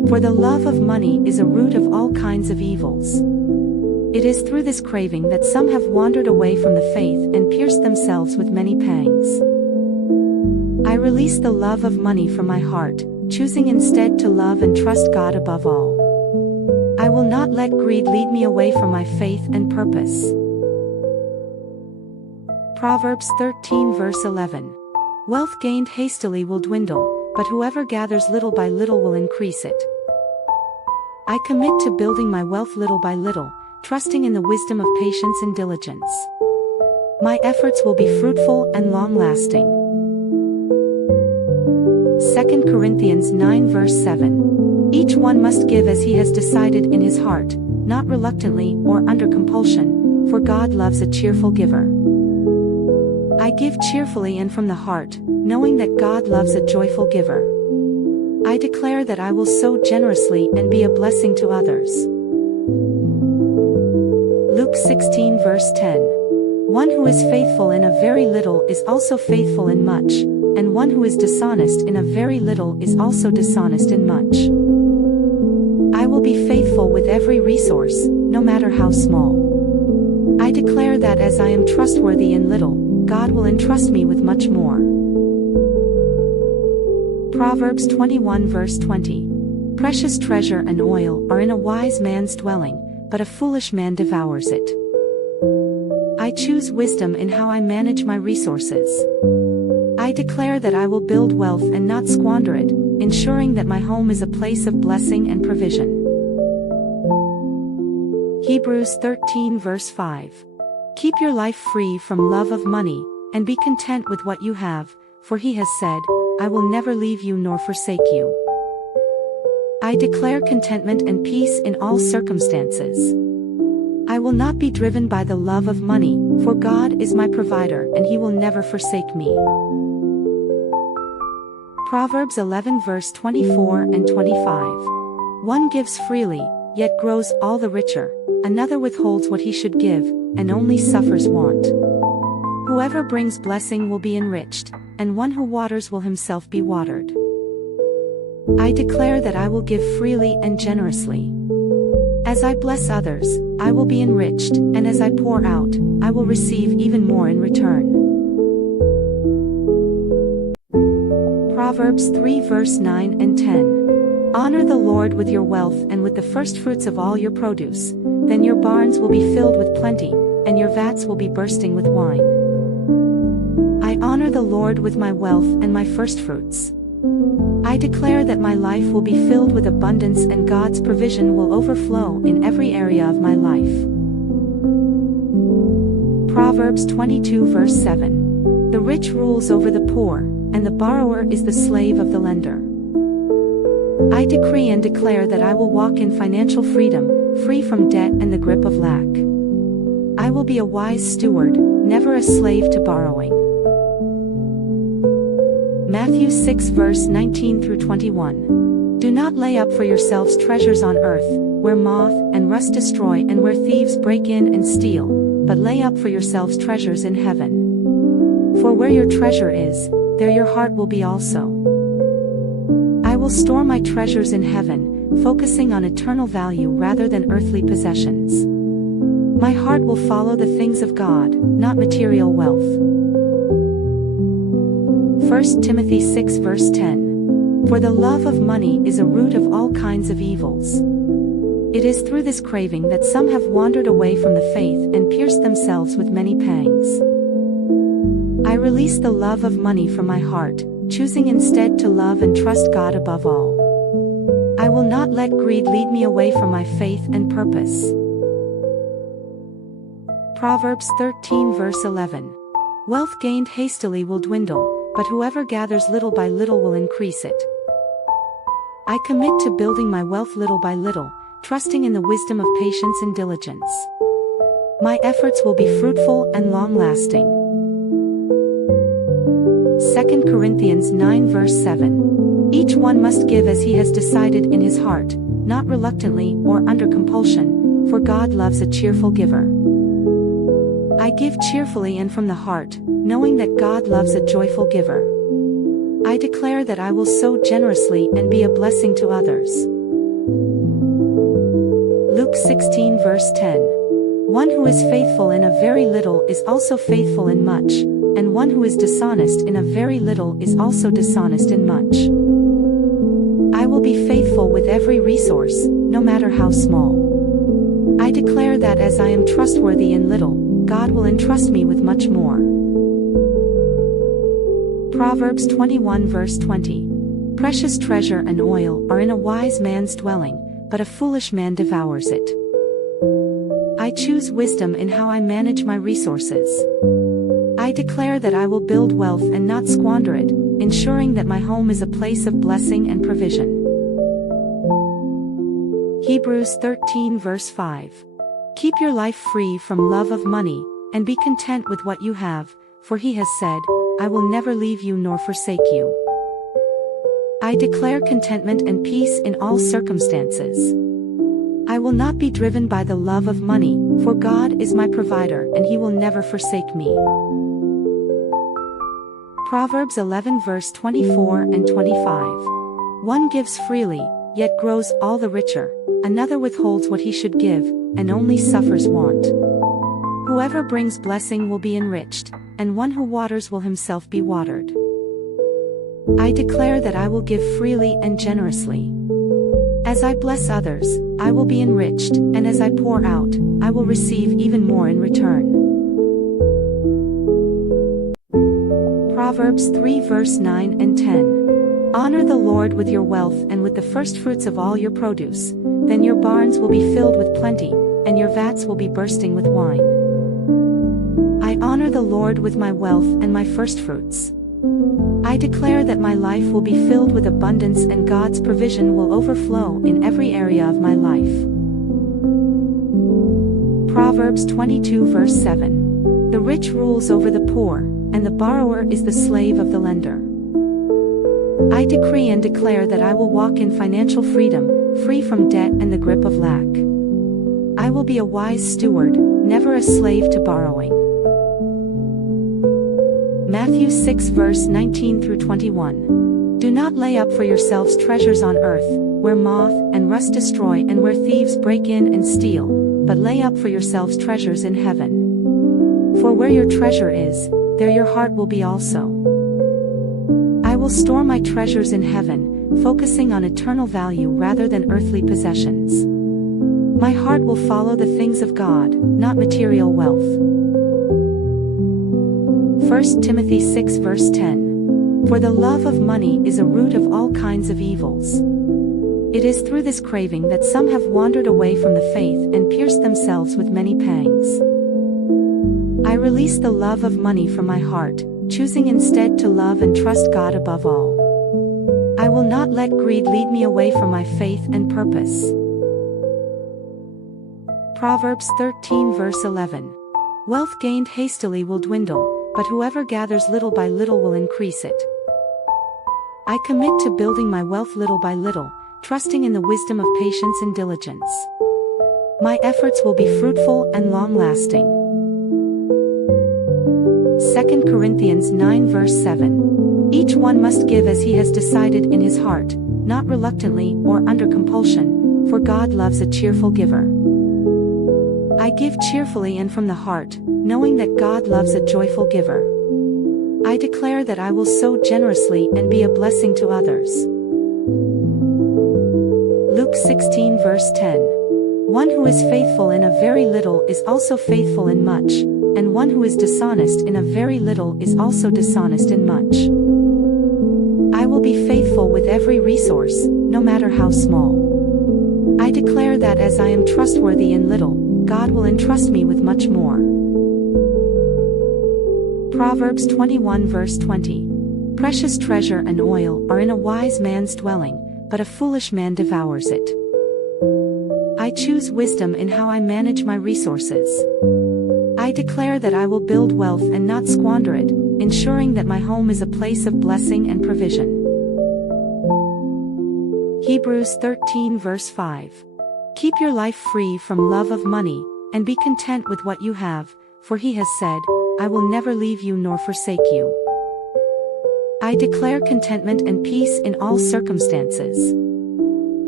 For the love of money is a root of all kinds of evils. It is through this craving that some have wandered away from the faith and pierced themselves with many pangs. I release the love of money from my heart, choosing instead to love and trust God above all. I will not let greed lead me away from my faith and purpose. Proverbs 13 verse 11. Wealth gained hastily will dwindle, but whoever gathers little by little will increase it. I commit to building my wealth little by little, trusting in the wisdom of patience and diligence. My efforts will be fruitful and long-lasting. 2 Corinthians 9 verse 7. Each one must give as he has decided in his heart, not reluctantly or under compulsion, for God loves a cheerful giver. I give cheerfully and from the heart, knowing that God loves a joyful giver. I declare that I will sow generously and be a blessing to others. Luke 16 verse 10. One who is faithful in a very little is also faithful in much, and one who is dishonest in a very little is also dishonest in much. I will be faithful with every resource, no matter how small. I declare that as I am trustworthy in little, God will entrust me with much more. Proverbs 21 verse 20. Precious treasure and oil are in a wise man's dwelling, but a foolish man devours it. I choose wisdom in how I manage my resources. I declare that I will build wealth and not squander it, ensuring that my home is a place of blessing and provision. Hebrews 13 verse 5. Keep your life free from love of money, and be content with what you have, for he has said, I will never leave you nor forsake you. I declare contentment and peace in all circumstances. I will not be driven by the love of money, for God is my provider and he will never forsake me. Proverbs 11 verse 24 and 25. One gives freely, yet grows all the richer, another withholds what he should give, and only suffers want. Whoever brings blessing will be enriched, and one who waters will himself be watered. I declare that I will give freely and generously. As I bless others, I will be enriched, and as I pour out, I will receive even more in return. Proverbs 3 verse 9 and 10. Honor the Lord with your wealth and with the firstfruits of all your produce, then your barns will be filled with plenty, and your vats will be bursting with wine. I honor the Lord with my wealth and my firstfruits. I declare that my life will be filled with abundance and God's provision will overflow in every area of my life. Proverbs 22 verse 7. The rich rules over the poor, and the borrower is the slave of the lender. I decree and declare that I will walk in financial freedom, free from debt and the grip of lack. I will be a wise steward, never a slave to borrowing. Matthew 6 verse 19 through 21. Do not lay up for yourselves treasures on earth, where moth and rust destroy and where thieves break in and steal, but lay up for yourselves treasures in heaven. For where your treasure is, there your heart will be also. I will store my treasures in heaven, focusing on eternal value rather than earthly possessions. My heart will follow the things of God, not material wealth. 1 Timothy 6 verse 10. For the love of money is a root of all kinds of evils. It is through this craving that some have wandered away from the faith and pierced themselves with many pangs. I release the love of money from my heart, choosing instead to love and trust God above all. I will not let greed lead me away from my faith and purpose. Proverbs 13 verse 11. Wealth gained hastily will dwindle, but whoever gathers little by little will increase it. I commit to building my wealth little by little, trusting in the wisdom of patience and diligence. My efforts will be fruitful and long-lasting. 2 Corinthians 9 verse 7. Each one must give as he has decided in his heart, not reluctantly or under compulsion, for God loves a cheerful giver. I give cheerfully and from the heart, knowing that God loves a joyful giver. I declare that I will sow generously and be a blessing to others. Luke 16 verse 10. One who is faithful in a very little is also faithful in much, and one who is dishonest in a very little is also dishonest in much. I will be faithful with every resource, no matter how small. I declare that as I am trustworthy in little, God will entrust me with much more. Proverbs 21 verse 20. Precious treasure and oil are in a wise man's dwelling, but a foolish man devours it. I choose wisdom in how I manage my resources. I declare that I will build wealth and not squander it, ensuring that my home is a place of blessing and provision. Hebrews 13 verse 5. Keep your life free from love of money, and be content with what you have, for he has said, I will never leave you nor forsake you. I declare contentment and peace in all circumstances. I will not be driven by the love of money, for God is my provider and he will never forsake me. Proverbs 11 verse 24 and 25. One gives freely, yet grows all the richer, another withholds what he should give, and only suffers want. Whoever brings blessing will be enriched, and one who waters will himself be watered. I declare that I will give freely and generously. As I bless others, I will be enriched, and as I pour out, I will receive even more in return. Proverbs 3 verse 9 and 10. Honor the Lord with your wealth and with the firstfruits of all your produce, then your barns will be filled with plenty, and your vats will be bursting with wine. I honor the Lord with my wealth and my firstfruits. I declare that my life will be filled with abundance and God's provision will overflow in every area of my life. Proverbs 22 verse 7. The rich rules over the poor, and the borrower is the slave of the lender. I decree and declare that I will walk in financial freedom, free from debt and the grip of lack. I will be a wise steward, never a slave to borrowing. Matthew 6 verse 19 through 21. Do not lay up for yourselves treasures on earth, where moth and rust destroy and where thieves break in and steal, but lay up for yourselves treasures in heaven. For where your treasure is, there your heart will be also. I will store my treasures in heaven, focusing on eternal value rather than earthly possessions. My heart will follow the things of God, not material wealth. 1 Timothy 6 verse 10. For the love of money is a root of all kinds of evils. It is through this craving that some have wandered away from the faith and pierced themselves with many pangs. I release the love of money from my heart, choosing instead to love and trust God above all. I will not let greed lead me away from my faith and purpose. Proverbs 13 verse 11. Wealth gained hastily will dwindle, but whoever gathers little by little will increase it. I commit to building my wealth little by little, trusting in the wisdom of patience and diligence. My efforts will be fruitful and long-lasting. 2 Corinthians 9 verse 7. Each one must give as he has decided in his heart, not reluctantly or under compulsion, for God loves a cheerful giver. I give cheerfully and from the heart, knowing that God loves a joyful giver. I declare that I will sow generously and be a blessing to others. Luke 16 verse 10. One who is faithful in a very little is also faithful in much, and one who is dishonest in a very little is also dishonest in much. I will be faithful with every resource, no matter how small. I declare that as I am trustworthy in little, God will entrust me with much more. Proverbs 21 verse 20. Precious treasure and oil are in a wise man's dwelling, but a foolish man devours it. I choose wisdom in how I manage my resources. I declare that I will build wealth and not squander it, ensuring that my home is a place of blessing and provision. Hebrews 13 verse 5. Keep your life free from love of money, and be content with what you have, for he has said, I will never leave you nor forsake you. I declare contentment and peace in all circumstances. I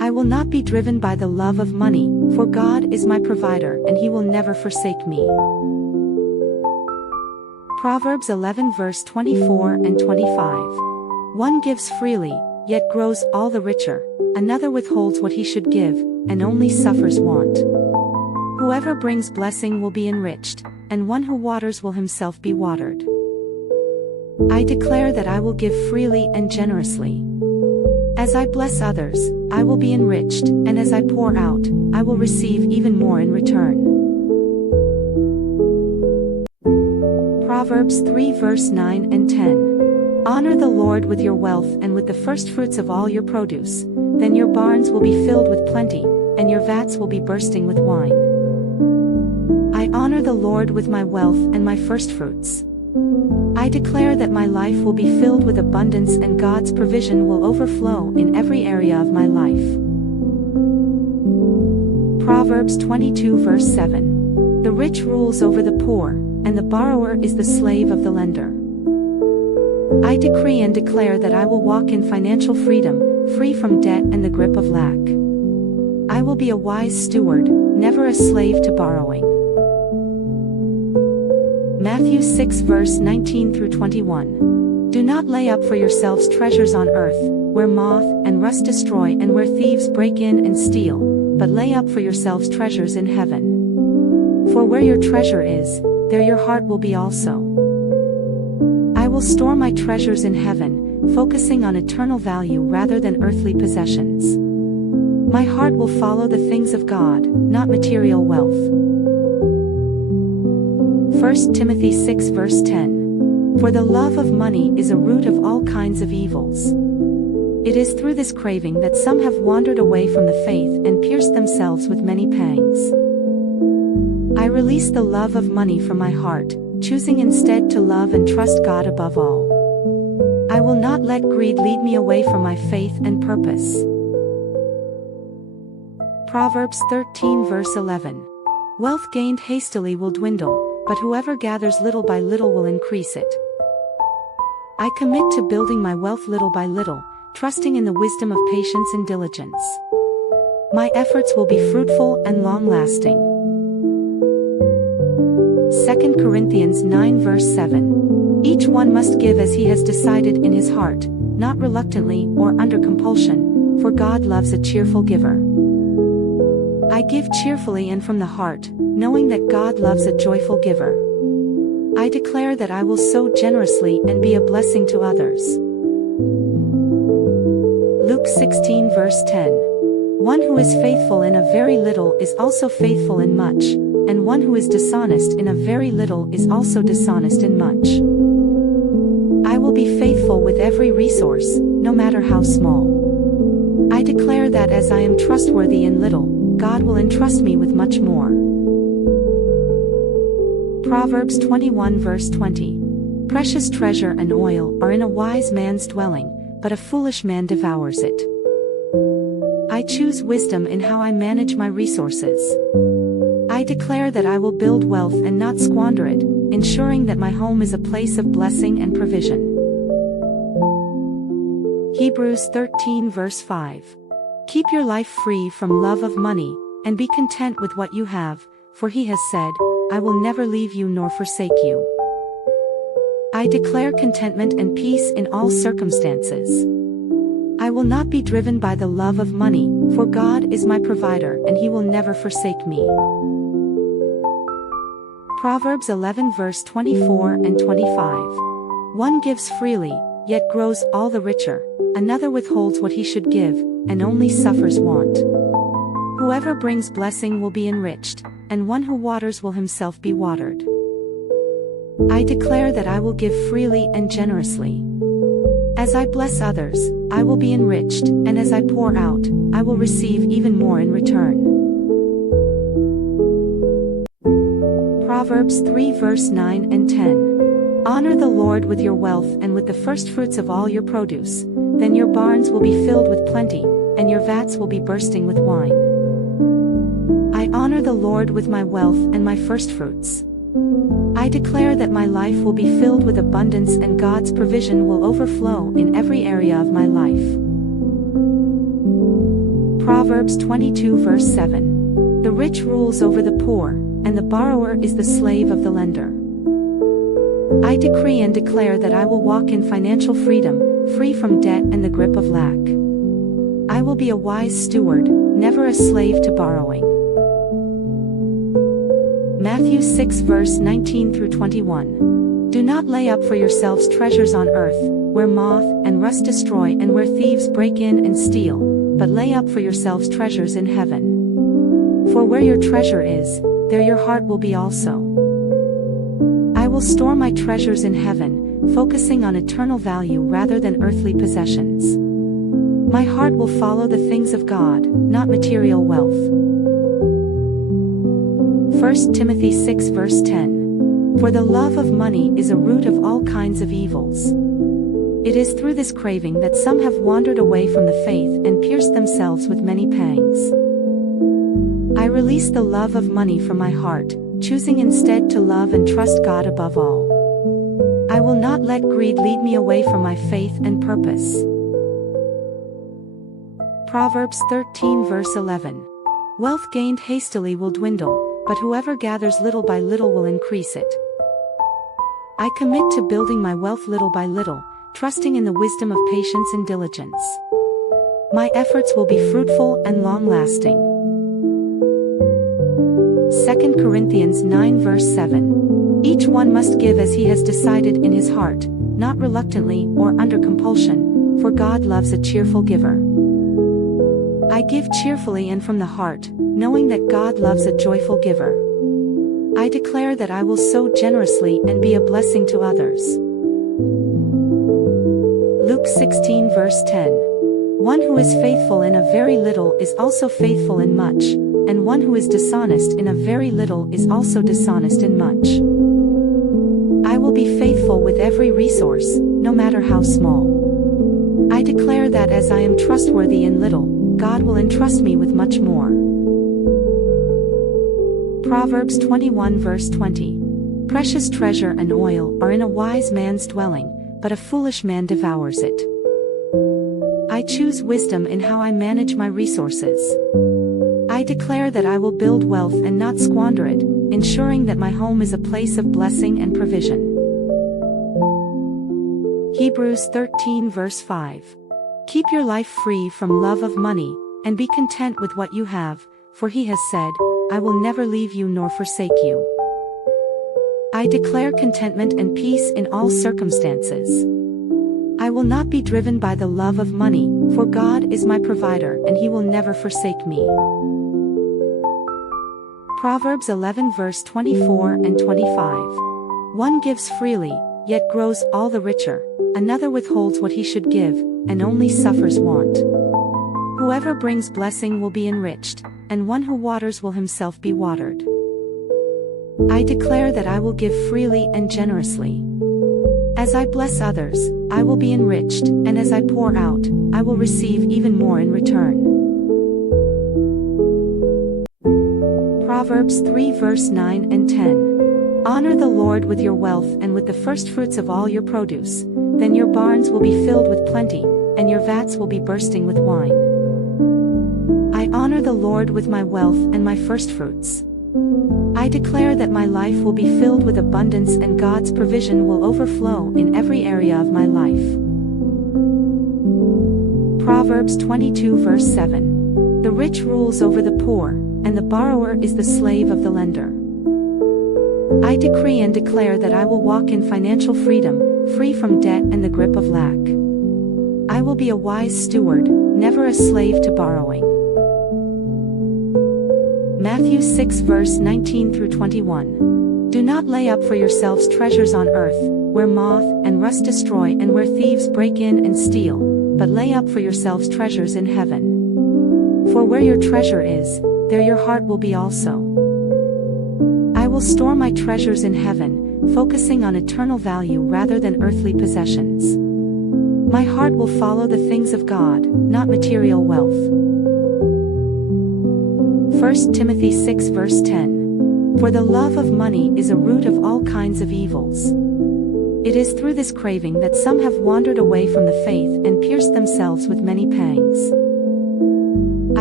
I will not be driven by the love of money, for God is my provider and he will never forsake me. Proverbs 11 verse 24 and 25. One gives freely, yet grows all the richer. Another withholds what he should give, and only suffers want. Whoever brings blessing will be enriched, and one who waters will himself be watered. I declare that I will give freely and generously. As I bless others, I will be enriched, and as I pour out, I will receive even more in return. Proverbs 3 verse 9 and 10. Honor the Lord with your wealth and with the firstfruits of all your produce, then your barns will be filled with plenty, and your vats will be bursting with wine. I honor the Lord with my wealth and my firstfruits. I declare that my life will be filled with abundance and God's provision will overflow in every area of my life. Proverbs 22 verse 7. The rich rules over the poor, and the borrower is the slave of the lender. I decree and declare that I will walk in financial freedom, free from debt and the grip of lack. I will be a wise steward, never a slave to borrowing. Matthew 6 verse 19 through 21. Do not lay up for yourselves treasures on earth, where moth and rust destroy and where thieves break in and steal, but lay up for yourselves treasures in heaven. For where your treasure is, there your heart will be also. I will store my treasures in heaven, focusing on eternal value rather than earthly possessions. My heart will follow the things of God, not material wealth. 1 Timothy 6 verse 10. For the love of money is a root of all kinds of evils. It is through this craving that some have wandered away from the faith and pierced themselves with many pangs. I release the love of money from my heart, choosing instead to love and trust God above all. I will not let greed lead me away from my faith and purpose. Proverbs 13 verse 11. Wealth gained hastily will dwindle, but whoever gathers little by little will increase it. I commit to building my wealth little by little, trusting in the wisdom of patience and diligence. My efforts will be fruitful and long-lasting. 2 Corinthians 9 verse 7. Each one must give as he has decided in his heart, not reluctantly or under compulsion, for God loves a cheerful giver. I give cheerfully and from the heart, knowing that God loves a joyful giver. I declare that I will sow generously and be a blessing to others. Luke 16 verse 10. One who is faithful in a very little is also faithful in much, and one who is dishonest in a very little is also dishonest in much. I will be faithful with every resource, no matter how small. I declare that as I am trustworthy in little, God will entrust me with much more. Proverbs 21 verse 20. Precious treasure and oil are in a wise man's dwelling, but a foolish man devours it. I choose wisdom in how I manage my resources. I declare that I will build wealth and not squander it, ensuring that my home is a place of blessing and provision. Hebrews 13 verse 5. Keep your life free from love of money, and be content with what you have, for he has said, I will never leave you nor forsake you. I declare contentment and peace in all circumstances. I will not be driven by the love of money, for God is my provider and he will never forsake me. Proverbs 11 verse 24 and 25. One gives freely, yet grows all the richer, another withholds what he should give, and only suffers want. Whoever brings blessing will be enriched, and one who waters will himself be watered. I declare that I will give freely and generously. As I bless others, I will be enriched, and as I pour out, I will receive even more in return. Proverbs 3 verse 9 and 10. Honor the Lord with your wealth and with the firstfruits of all your produce, then your barns will be filled with plenty, and your vats will be bursting with wine. I honor the Lord with my wealth and my firstfruits. I declare that my life will be filled with abundance and God's provision will overflow in every area of my life. Proverbs 22 verse 7. The rich rules over the poor, and the borrower is the slave of the lender. I decree and declare that I will walk in financial freedom, free from debt and the grip of lack. I will be a wise steward, never a slave to borrowing. Matthew 6 verse 19 through 21. Do not lay up for yourselves treasures on earth, where moth and rust destroy and where thieves break in and steal, but lay up for yourselves treasures in heaven. For where your treasure is, there your heart will be also. I will store my treasures in heaven, focusing on eternal value rather than earthly possessions. My heart will follow the things of God, not material wealth. 1 Timothy 6 verse 10. For the love of money is a root of all kinds of evils. It is through this craving that some have wandered away from the faith and pierced themselves with many pangs. I release the love of money from my heart, choosing instead to love and trust God above all. I will not let greed lead me away from my faith and purpose. Proverbs 13 verse 11. Wealth gained hastily will dwindle, but whoever gathers little by little will increase it. I commit to building my wealth little by little, trusting in the wisdom of patience and diligence. My efforts will be fruitful and long-lasting. 2 Corinthians 9 verse 7. Each one must give as he has decided in his heart, not reluctantly or under compulsion, for God loves a cheerful giver. I give cheerfully and from the heart, knowing that God loves a joyful giver. I declare that I will sow generously and be a blessing to others. Luke 16 verse 10. One who is faithful in a very little is also faithful in much, and one who is dishonest in a very little is also dishonest in much. I will be faithful with every resource, no matter how small. I declare that as I am trustworthy in little, God will entrust me with much more. Proverbs 21 verse 20. Precious treasure and oil are in a wise man's dwelling, but a foolish man devours it. I choose wisdom in how I manage my resources. I declare that I will build wealth and not squander it, ensuring that my home is a place of blessing and provision. Hebrews 13 verse 5. Keep your life free from love of money, and be content with what you have, for he has said, I will never leave you nor forsake you. I declare contentment and peace in all circumstances. I will not be driven by the love of money, for God is my provider and he will never forsake me. Proverbs 11 verse 24 and 25. One gives freely, yet grows all the richer, another withholds what he should give, and only suffers want. Whoever brings blessing will be enriched, and one who waters will himself be watered. I declare that I will give freely and generously. As I bless others, I will be enriched, and as I pour out, I will receive even more in return. Proverbs 3 verse 9 and 10. Honor the Lord with your wealth and with the firstfruits of all your produce, then your barns will be filled with plenty, and your vats will be bursting with wine. I honor the Lord with my wealth and my firstfruits. I declare that my life will be filled with abundance and God's provision will overflow in every area of my life. Proverbs 22 verse 7. The rich rules over the poor, and the borrower is the slave of the lender. I decree and declare that I will walk in financial freedom, free from debt and the grip of lack. I will be a wise steward, never a slave to borrowing. Matthew 6 verse 19 through 21. Do not lay up for yourselves treasures on earth, where moth and rust destroy and where thieves break in and steal, but lay up for yourselves treasures in heaven. For where your treasure is, there your heart will be also. I will store my treasures in heaven, focusing on eternal value rather than earthly possessions. My heart will follow the things of God, not material wealth. 1 Timothy 6 verse 10. For the love of money is a root of all kinds of evils. It is through this craving that some have wandered away from the faith and pierced themselves with many pangs. I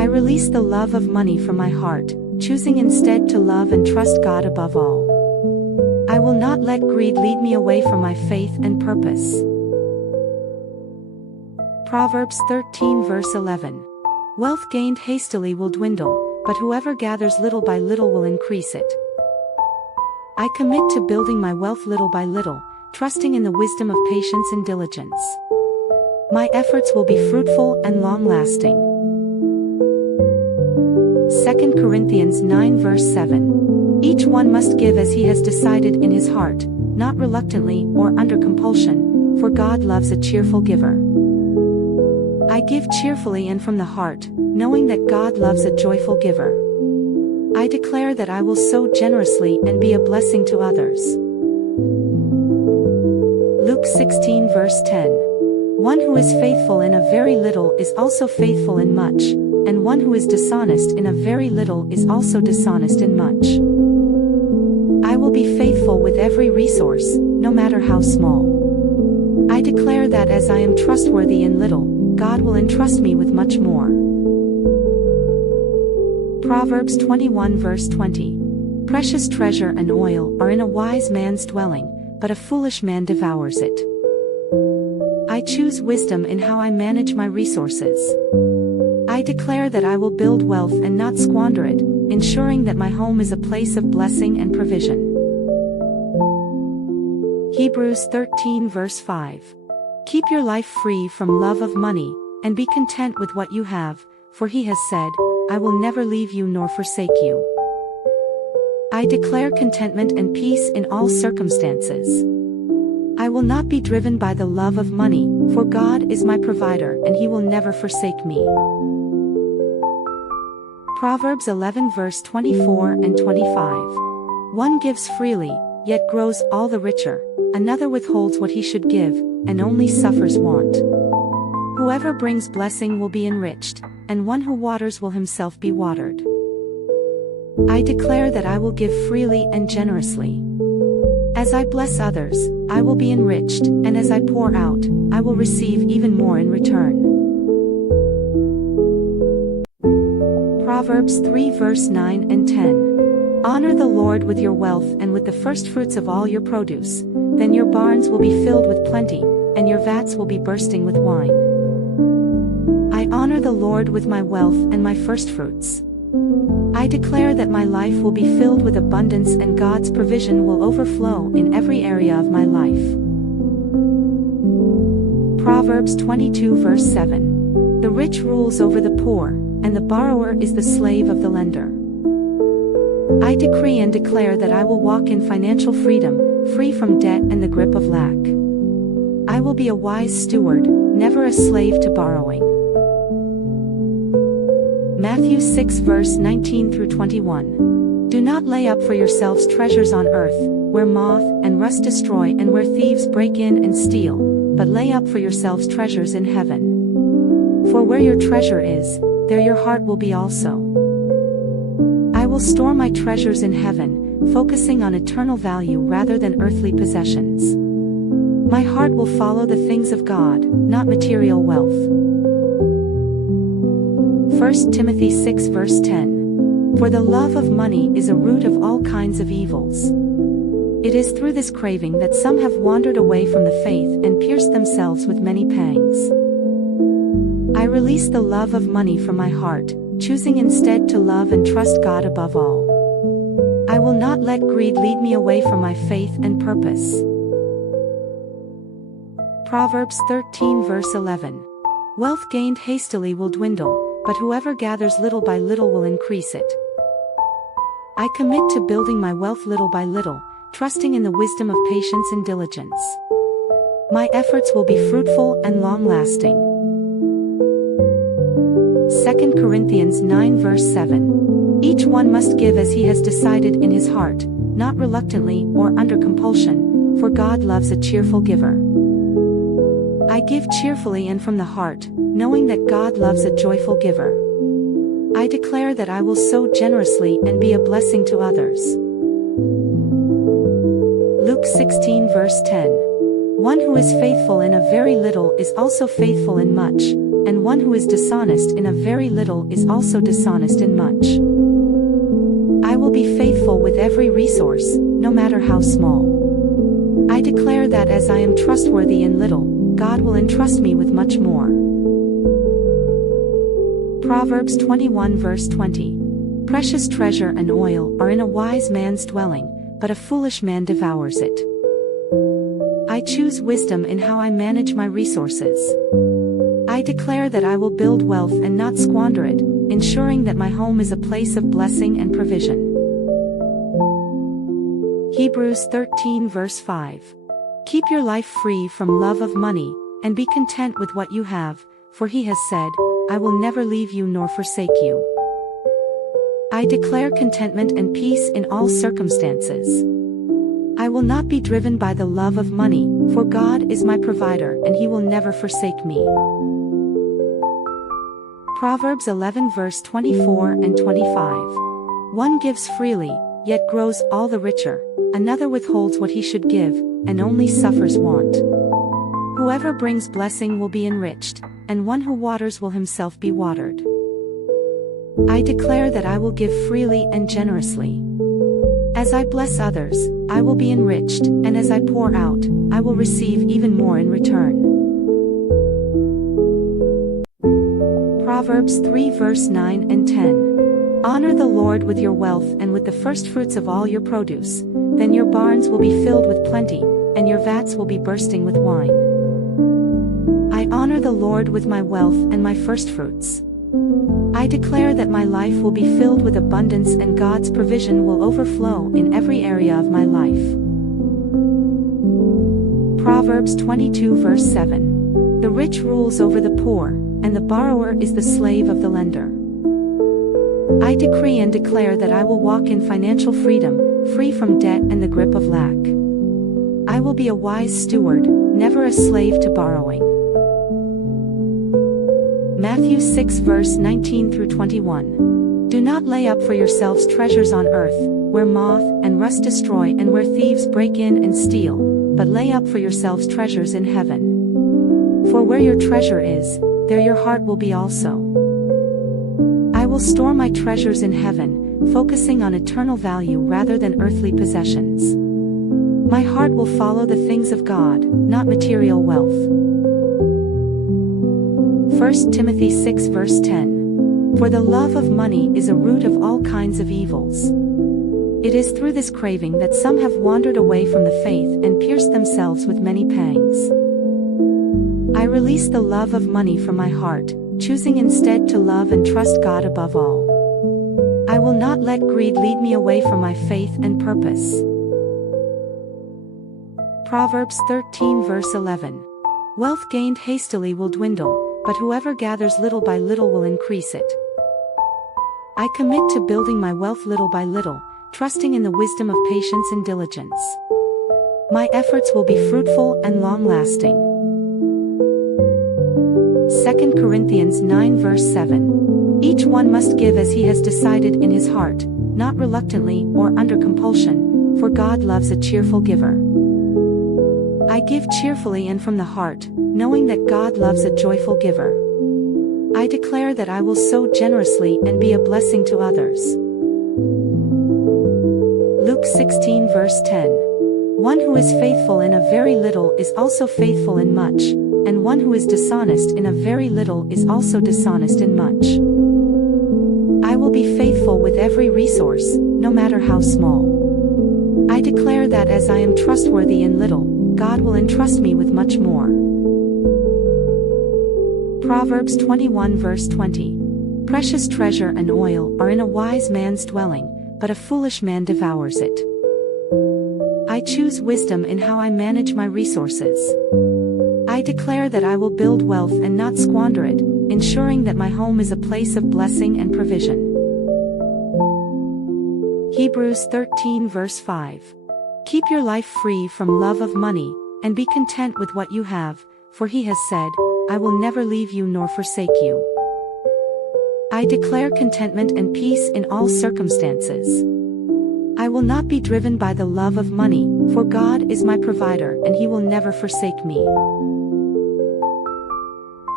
release the love of money from my heart, choosing instead to love and trust God above all. I will not let greed lead me away from my faith and purpose. Proverbs 13 verse 11. Wealth gained hastily will dwindle, but whoever gathers little by little will increase it. I commit to building my wealth little by little, trusting in the wisdom of patience and diligence. My efforts will be fruitful and long-lasting. 2 Corinthians 9 verse 7. Each one must give as he has decided in his heart, not reluctantly or under compulsion, for God loves a cheerful giver. I give cheerfully and from the heart, knowing that God loves a joyful giver. I declare that I will sow generously and be a blessing to others. Luke 16 verse 10. One who is faithful in a very little is also faithful in much, and one who is dishonest in a very little is also dishonest in much. I will be faithful with every resource, no matter how small. I declare that as I am trustworthy in little, God will entrust me with much more. Proverbs 21 verse 20. Precious treasure and oil are in a wise man's dwelling, but a foolish man devours it. I choose wisdom in how I manage my resources. I declare that I will build wealth and not squander it, ensuring that my home is a place of blessing and provision. Hebrews 13 verse 5. Keep your life free from love of money, and be content with what you have, for he has said, I will never leave you nor forsake you. I declare contentment and peace in all circumstances. I will not be driven by the love of money, for God is my provider and he will never forsake me. Proverbs 11 verse 24 and 25. One gives freely, yet grows all the richer, another withholds what he should give, and only suffers want. Whoever brings blessing will be enriched, and one who waters will himself be watered. I declare that I will give freely and generously. As I bless others, I will be enriched, and as I pour out, I will receive even more in return. Proverbs 3 verse 9 and 10. Honor the Lord with your wealth and with the firstfruits of all your produce, then your barns will be filled with plenty, and your vats will be bursting with wine. I honor the Lord with my wealth and my firstfruits. I declare that my life will be filled with abundance and God's provision will overflow in every area of my life. Proverbs 22 verse 7. The rich rules over the poor, and the borrower is the slave of the lender. I decree and declare that I will walk in financial freedom, free from debt and the grip of lack. I will be a wise steward, never a slave to borrowing. Matthew 6 verse 19 through 21. Do not lay up for yourselves treasures on earth, where moth and rust destroy and where thieves break in and steal, but lay up for yourselves treasures in heaven. For where your treasure is, there your heart will be also. I will store my treasures in heaven, focusing on eternal value rather than earthly possessions. My heart will follow the things of God, not material wealth. 1 Timothy 6 verse 10. For the love of money is a root of all kinds of evils. It is through this craving that some have wandered away from the faith and pierced themselves with many pangs. I release the love of money from my heart, choosing instead to love and trust God above all. I will not let greed lead me away from my faith and purpose. Proverbs 13 verse 11. Wealth gained hastily will dwindle, but whoever gathers little by little will increase it. I commit to building my wealth little by little, trusting in the wisdom of patience and diligence. My efforts will be fruitful and long-lasting. 2 Corinthians 9 verse 7. Each one must give as he has decided in his heart, not reluctantly or under compulsion, for God loves a cheerful giver. I give cheerfully and from the heart, knowing that God loves a joyful giver. I declare that I will sow generously and be a blessing to others. Luke 16 verse 10. One who is faithful in a very little is also faithful in much, and one who is dishonest in a very little is also dishonest in much. I will be faithful with every resource, no matter how small. I declare that as I am trustworthy in little, God will entrust me with much more. Proverbs 21 verse 20. Precious treasure and oil are in a wise man's dwelling, but a foolish man devours it. I choose wisdom in how I manage my resources. I declare that I will build wealth and not squander it, ensuring that my home is a place of blessing and provision. Hebrews 13 verse 5. Keep your life free from love of money, and be content with what you have, for he has said, I will never leave you nor forsake you. I declare contentment and peace in all circumstances. I will not be driven by the love of money, for God is my provider and he will never forsake me. Proverbs 11 verse 24 and 25. One gives freely, yet grows all the richer, another withholds what he should give, and only suffers want. Whoever brings blessing will be enriched, and one who waters will himself be watered. I declare that I will give freely and generously. As I bless others, I will be enriched, and as I pour out, I will receive even more in return. Proverbs 3 verse 9 and 10. Honor the Lord with your wealth and with the firstfruits of all your produce, then your barns will be filled with plenty, and your vats will be bursting with wine. I honor the Lord with my wealth and my firstfruits. I declare that my life will be filled with abundance and God's provision will overflow in every area of my life. Proverbs 22 verse 7. The rich rules over the poor, and the borrower is the slave of the lender. I decree and declare that I will walk in financial freedom, free from debt and the grip of lack. I will be a wise steward, never a slave to borrowing. Matthew 6 verse 19 through 21. Do not lay up for yourselves treasures on earth, where moth and rust destroy and where thieves break in and steal, but lay up for yourselves treasures in heaven. For where your treasure is, there your heart will be also. I will store my treasures in heaven, focusing on eternal value rather than earthly possessions. My heart will follow the things of God, not material wealth. 1 Timothy 6 verse 10. For the love of money is a root of all kinds of evils. It is through this craving that some have wandered away from the faith and pierced themselves with many pangs. I release the love of money from my heart, choosing instead to love and trust God above all. I will not let greed lead me away from my faith and purpose. Proverbs 13 verse 11. Wealth gained hastily will dwindle, but whoever gathers little by little will increase it. I commit to building my wealth little by little, trusting in the wisdom of patience and diligence. My efforts will be fruitful and long-lasting. 2 Corinthians 9 verse 7. Each one must give as he has decided in his heart, not reluctantly or under compulsion, for God loves a cheerful giver. I give cheerfully and from the heart, knowing that God loves a joyful giver. I declare that I will sow generously and be a blessing to others. Luke 16 verse 10. One who is faithful in a very little is also faithful in much, and one who is dishonest in a very little is also dishonest in much. I will be faithful with every resource, no matter how small. I declare that as I am trustworthy in little, God will entrust me with much more. Proverbs 21 verse 20. Precious treasure and oil are in a wise man's dwelling, but a foolish man devours it. I choose wisdom in how I manage my resources. I declare that I will build wealth and not squander it, ensuring that my home is a place of blessing and provision. Hebrews 13 verse 5. Keep your life free from love of money, and be content with what you have, for he has said, I will never leave you nor forsake you. I declare contentment and peace in all circumstances. I will not be driven by the love of money, for God is my provider and he will never forsake me.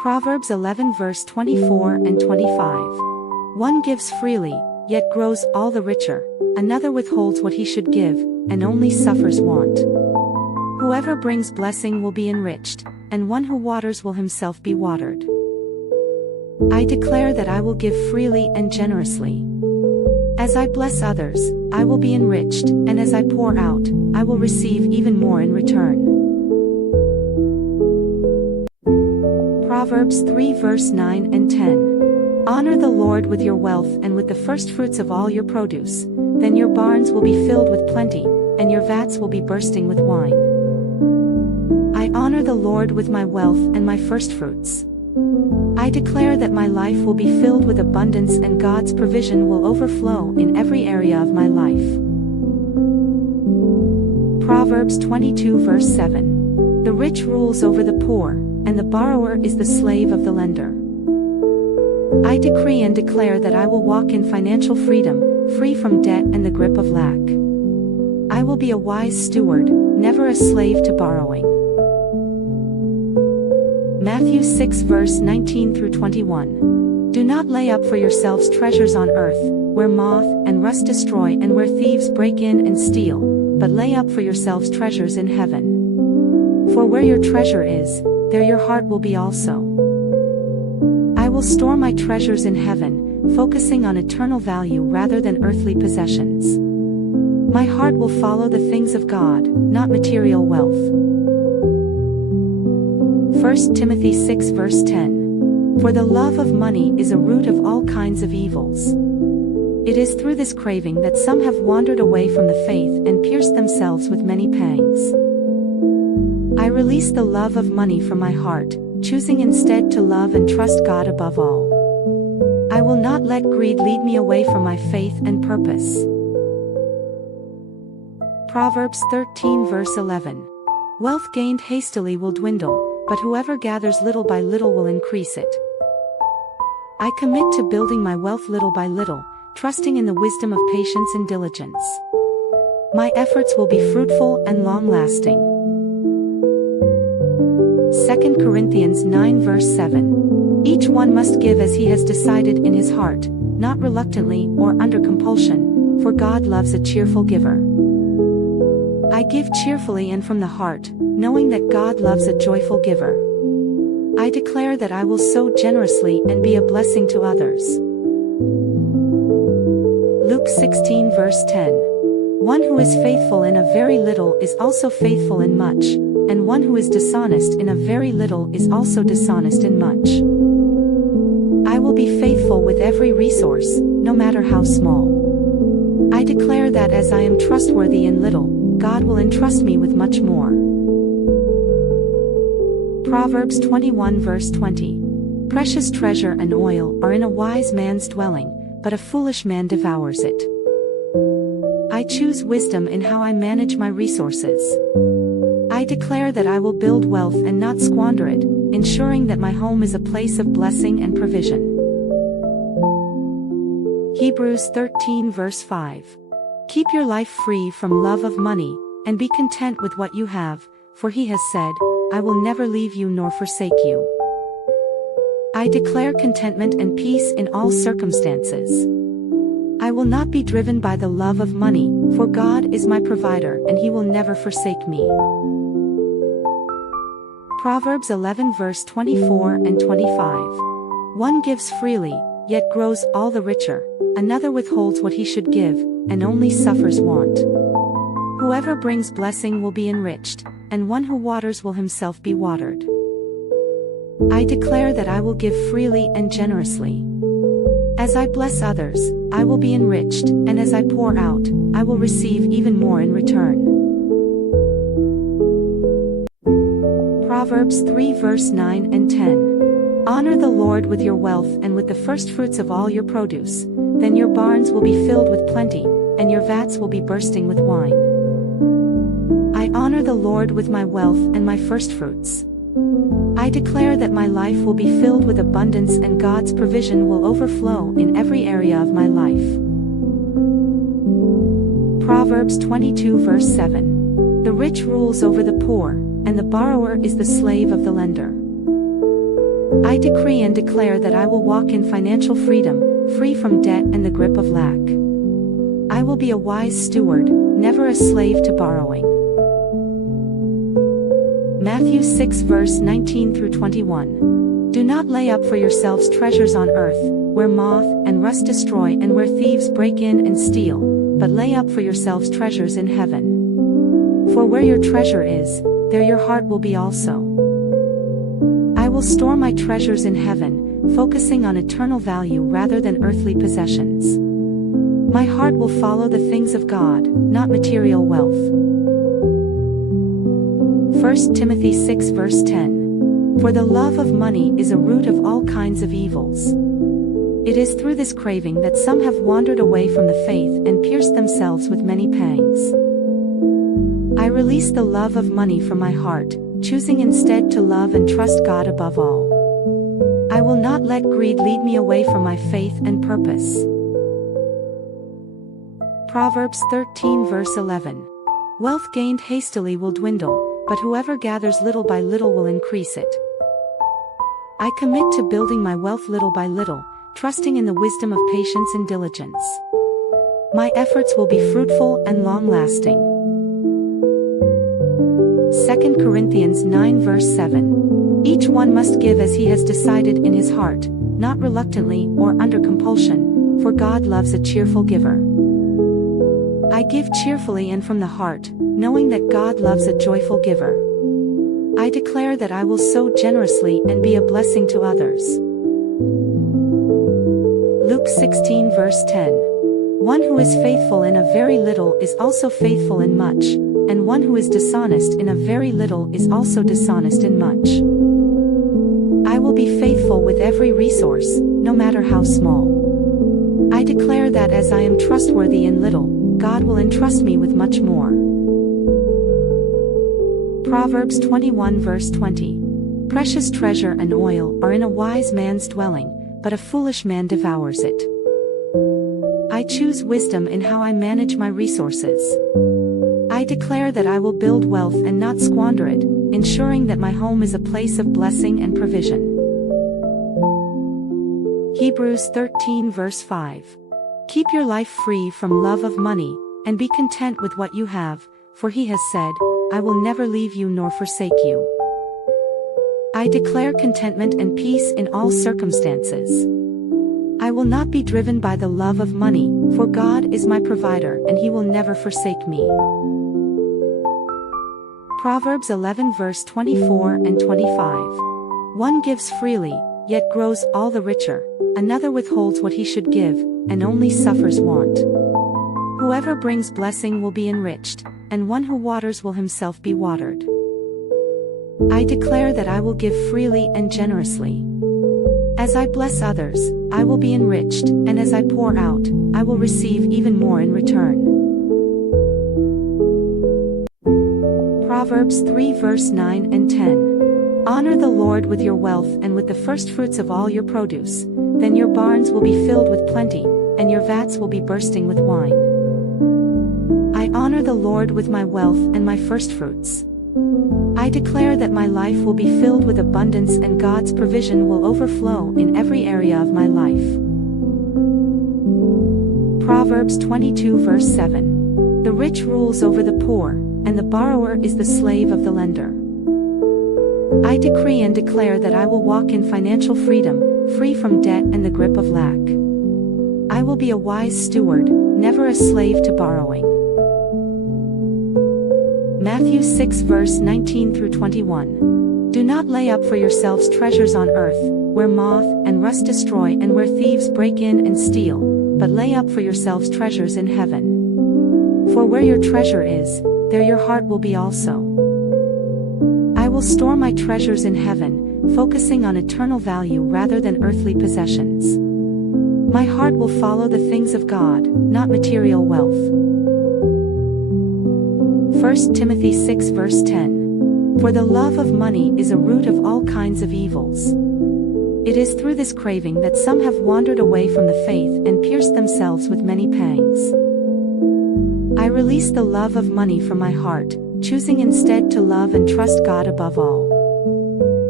Proverbs 11 verse 24 and 25. One gives freely, yet grows all the richer. Another withholds what he should give, and only suffers want. Whoever brings blessing will be enriched, and one who waters will himself be watered. I declare that I will give freely and generously. As I bless others, I will be enriched, and as I pour out, I will receive even more in return. Proverbs 3 verse 9 and 10. Honor the Lord with your wealth and with the firstfruits of all your produce, then your barns will be filled with plenty, and your vats will be bursting with wine. I honor the Lord with my wealth and my firstfruits. I declare that my life will be filled with abundance and God's provision will overflow in every area of my life. Proverbs 22 verse 7. The rich rules over the poor, and the borrower is the slave of the lender. I decree and declare that I will walk in financial freedom, free from debt and the grip of lack. I will be a wise steward, never a slave to borrowing. Matthew 6 verse 19 through 21. Do not lay up for yourselves treasures on earth, where moth and rust destroy and where thieves break in and steal, but lay up for yourselves treasures in heaven. For where your treasure is, there your heart will be also. I will store my treasures in heaven, focusing on eternal value rather than earthly possessions. My heart will follow the things of God, not material wealth. 1 Timothy 6 verse 10. For the love of money is a root of all kinds of evils. It is through this craving that some have wandered away from the faith and pierced themselves with many pangs. I release the love of money from my heart, choosing instead to love and trust God above all. I will not let greed lead me away from my faith and purpose. Proverbs 13 verse 11. Wealth gained hastily will dwindle, but whoever gathers little by little will increase it. I commit to building my wealth little by little, trusting in the wisdom of patience and diligence. My efforts will be fruitful and long-lasting. 2 Corinthians 9 verse 7. Each one must give as he has decided in his heart, not reluctantly or under compulsion, for God loves a cheerful giver. I give cheerfully and from the heart, knowing that God loves a joyful giver. I declare that I will sow generously and be a blessing to others. Luke 16 verse 10. One who is faithful in a very little is also faithful in much, and one who is dishonest in a very little is also dishonest in much. I will be faithful with every resource, no matter how small. I declare that as I am trustworthy in little, God will entrust me with much more. Proverbs 21 verse 20. Precious treasure and oil are in a wise man's dwelling, but a foolish man devours it. I choose wisdom in how I manage my resources. I declare that I will build wealth and not squander it, ensuring that my home is a place of blessing and provision. Hebrews 13 verse 5. Keep your life free from love of money, and be content with what you have, for he has said, I will never leave you nor forsake you. I declare contentment and peace in all circumstances. I will not be driven by the love of money, for God is my provider and he will never forsake me. Proverbs 11 verse 24 and 25. One gives freely, yet grows all the richer, another withholds what he should give, and only suffers want. Whoever brings blessing will be enriched, and one who waters will himself be watered. I declare that I will give freely and generously. As I bless others, I will be enriched, and as I pour out, I will receive even more in return. Proverbs 3 verse 9 and 10. Honor the Lord with your wealth and with the firstfruits of all your produce, then your barns will be filled with plenty, and your vats will be bursting with wine. I honor the Lord with my wealth and my firstfruits. I declare that my life will be filled with abundance and God's provision will overflow in every area of my life. Proverbs 22 verse 7. The rich rules over the poor, and the borrower is the slave of the lender. I decree and declare that I will walk in financial freedom, free from debt and the grip of lack. I will be a wise steward, never a slave to borrowing. Matthew 6 verse 19 through 21. Do not lay up for yourselves treasures on earth, where moth and rust destroy and where thieves break in and steal, but lay up for yourselves treasures in heaven. For where your treasure is, there your heart will be also. I will store my treasures in heaven, focusing on eternal value rather than earthly possessions. My heart will follow the things of God, not material wealth. 1 Timothy 6 verse 10. For the love of money is a root of all kinds of evils. It is through this craving that some have wandered away from the faith and pierced themselves with many pangs. I release the love of money from my heart, choosing instead to love and trust God above all. I will not let greed lead me away from my faith and purpose. Proverbs 13 verse 11. Wealth gained hastily will dwindle, but whoever gathers little by little will increase it. I commit to building my wealth little by little, trusting in the wisdom of patience and diligence. My efforts will be fruitful and long-lasting. 2 Corinthians 9 verse 7. Each one must give as he has decided in his heart, not reluctantly or under compulsion, for God loves a cheerful giver. I give cheerfully and from the heart, knowing that God loves a joyful giver. I declare that I will sow generously and be a blessing to others. Luke 16 verse 10. One who is faithful in a very little is also faithful in much, and one who is dishonest in a very little is also dishonest in much. I will be faithful with every resource, no matter how small. I declare that as I am trustworthy in little, God will entrust me with much more. Proverbs 21 verse 20. Precious treasure and oil are in a wise man's dwelling, but a foolish man devours it. I choose wisdom in how I manage my resources. I declare that I will build wealth and not squander it, ensuring that my home is a place of blessing and provision. Hebrews 13 verse 5. Keep your life free from love of money, and be content with what you have, for he has said, I will never leave you nor forsake you. I declare contentment and peace in all circumstances. I will not be driven by the love of money, for God is my provider and he will never forsake me. Proverbs 11 verse 24 and 25. One gives freely, yet grows all the richer, another withholds what he should give, and only suffers want. Whoever brings blessing will be enriched, and one who waters will himself be watered. I declare that I will give freely and generously. As I bless others, I will be enriched, and as I pour out, I will receive even more in return. Proverbs 3 verse 9 and 10. Honor the Lord with your wealth and with the firstfruits of all your produce, then your barns will be filled with plenty, and your vats will be bursting with wine. I honor the Lord with my wealth and my firstfruits. I declare that my life will be filled with abundance and God's provision will overflow in every area of my life. Proverbs 22 verse 7. The rich rules over the poor, and the borrower is the slave of the lender. I decree and declare that I will walk in financial freedom, free from debt and the grip of lack. I will be a wise steward, never a slave to borrowing. Matthew 6 verse 19 through 21. Do not lay up for yourselves treasures on earth, where moth and rust destroy and where thieves break in and steal, but lay up for yourselves treasures in heaven. For where your treasure is, there your heart will be also. I will store my treasures in heaven, focusing on eternal value rather than earthly possessions. My heart will follow the things of God, not material wealth. 1 Timothy 6 verse 10. For the love of money is a root of all kinds of evils. It is through this craving that some have wandered away from the faith and pierced themselves with many pangs. I release the love of money from my heart, choosing instead to love and trust God above all.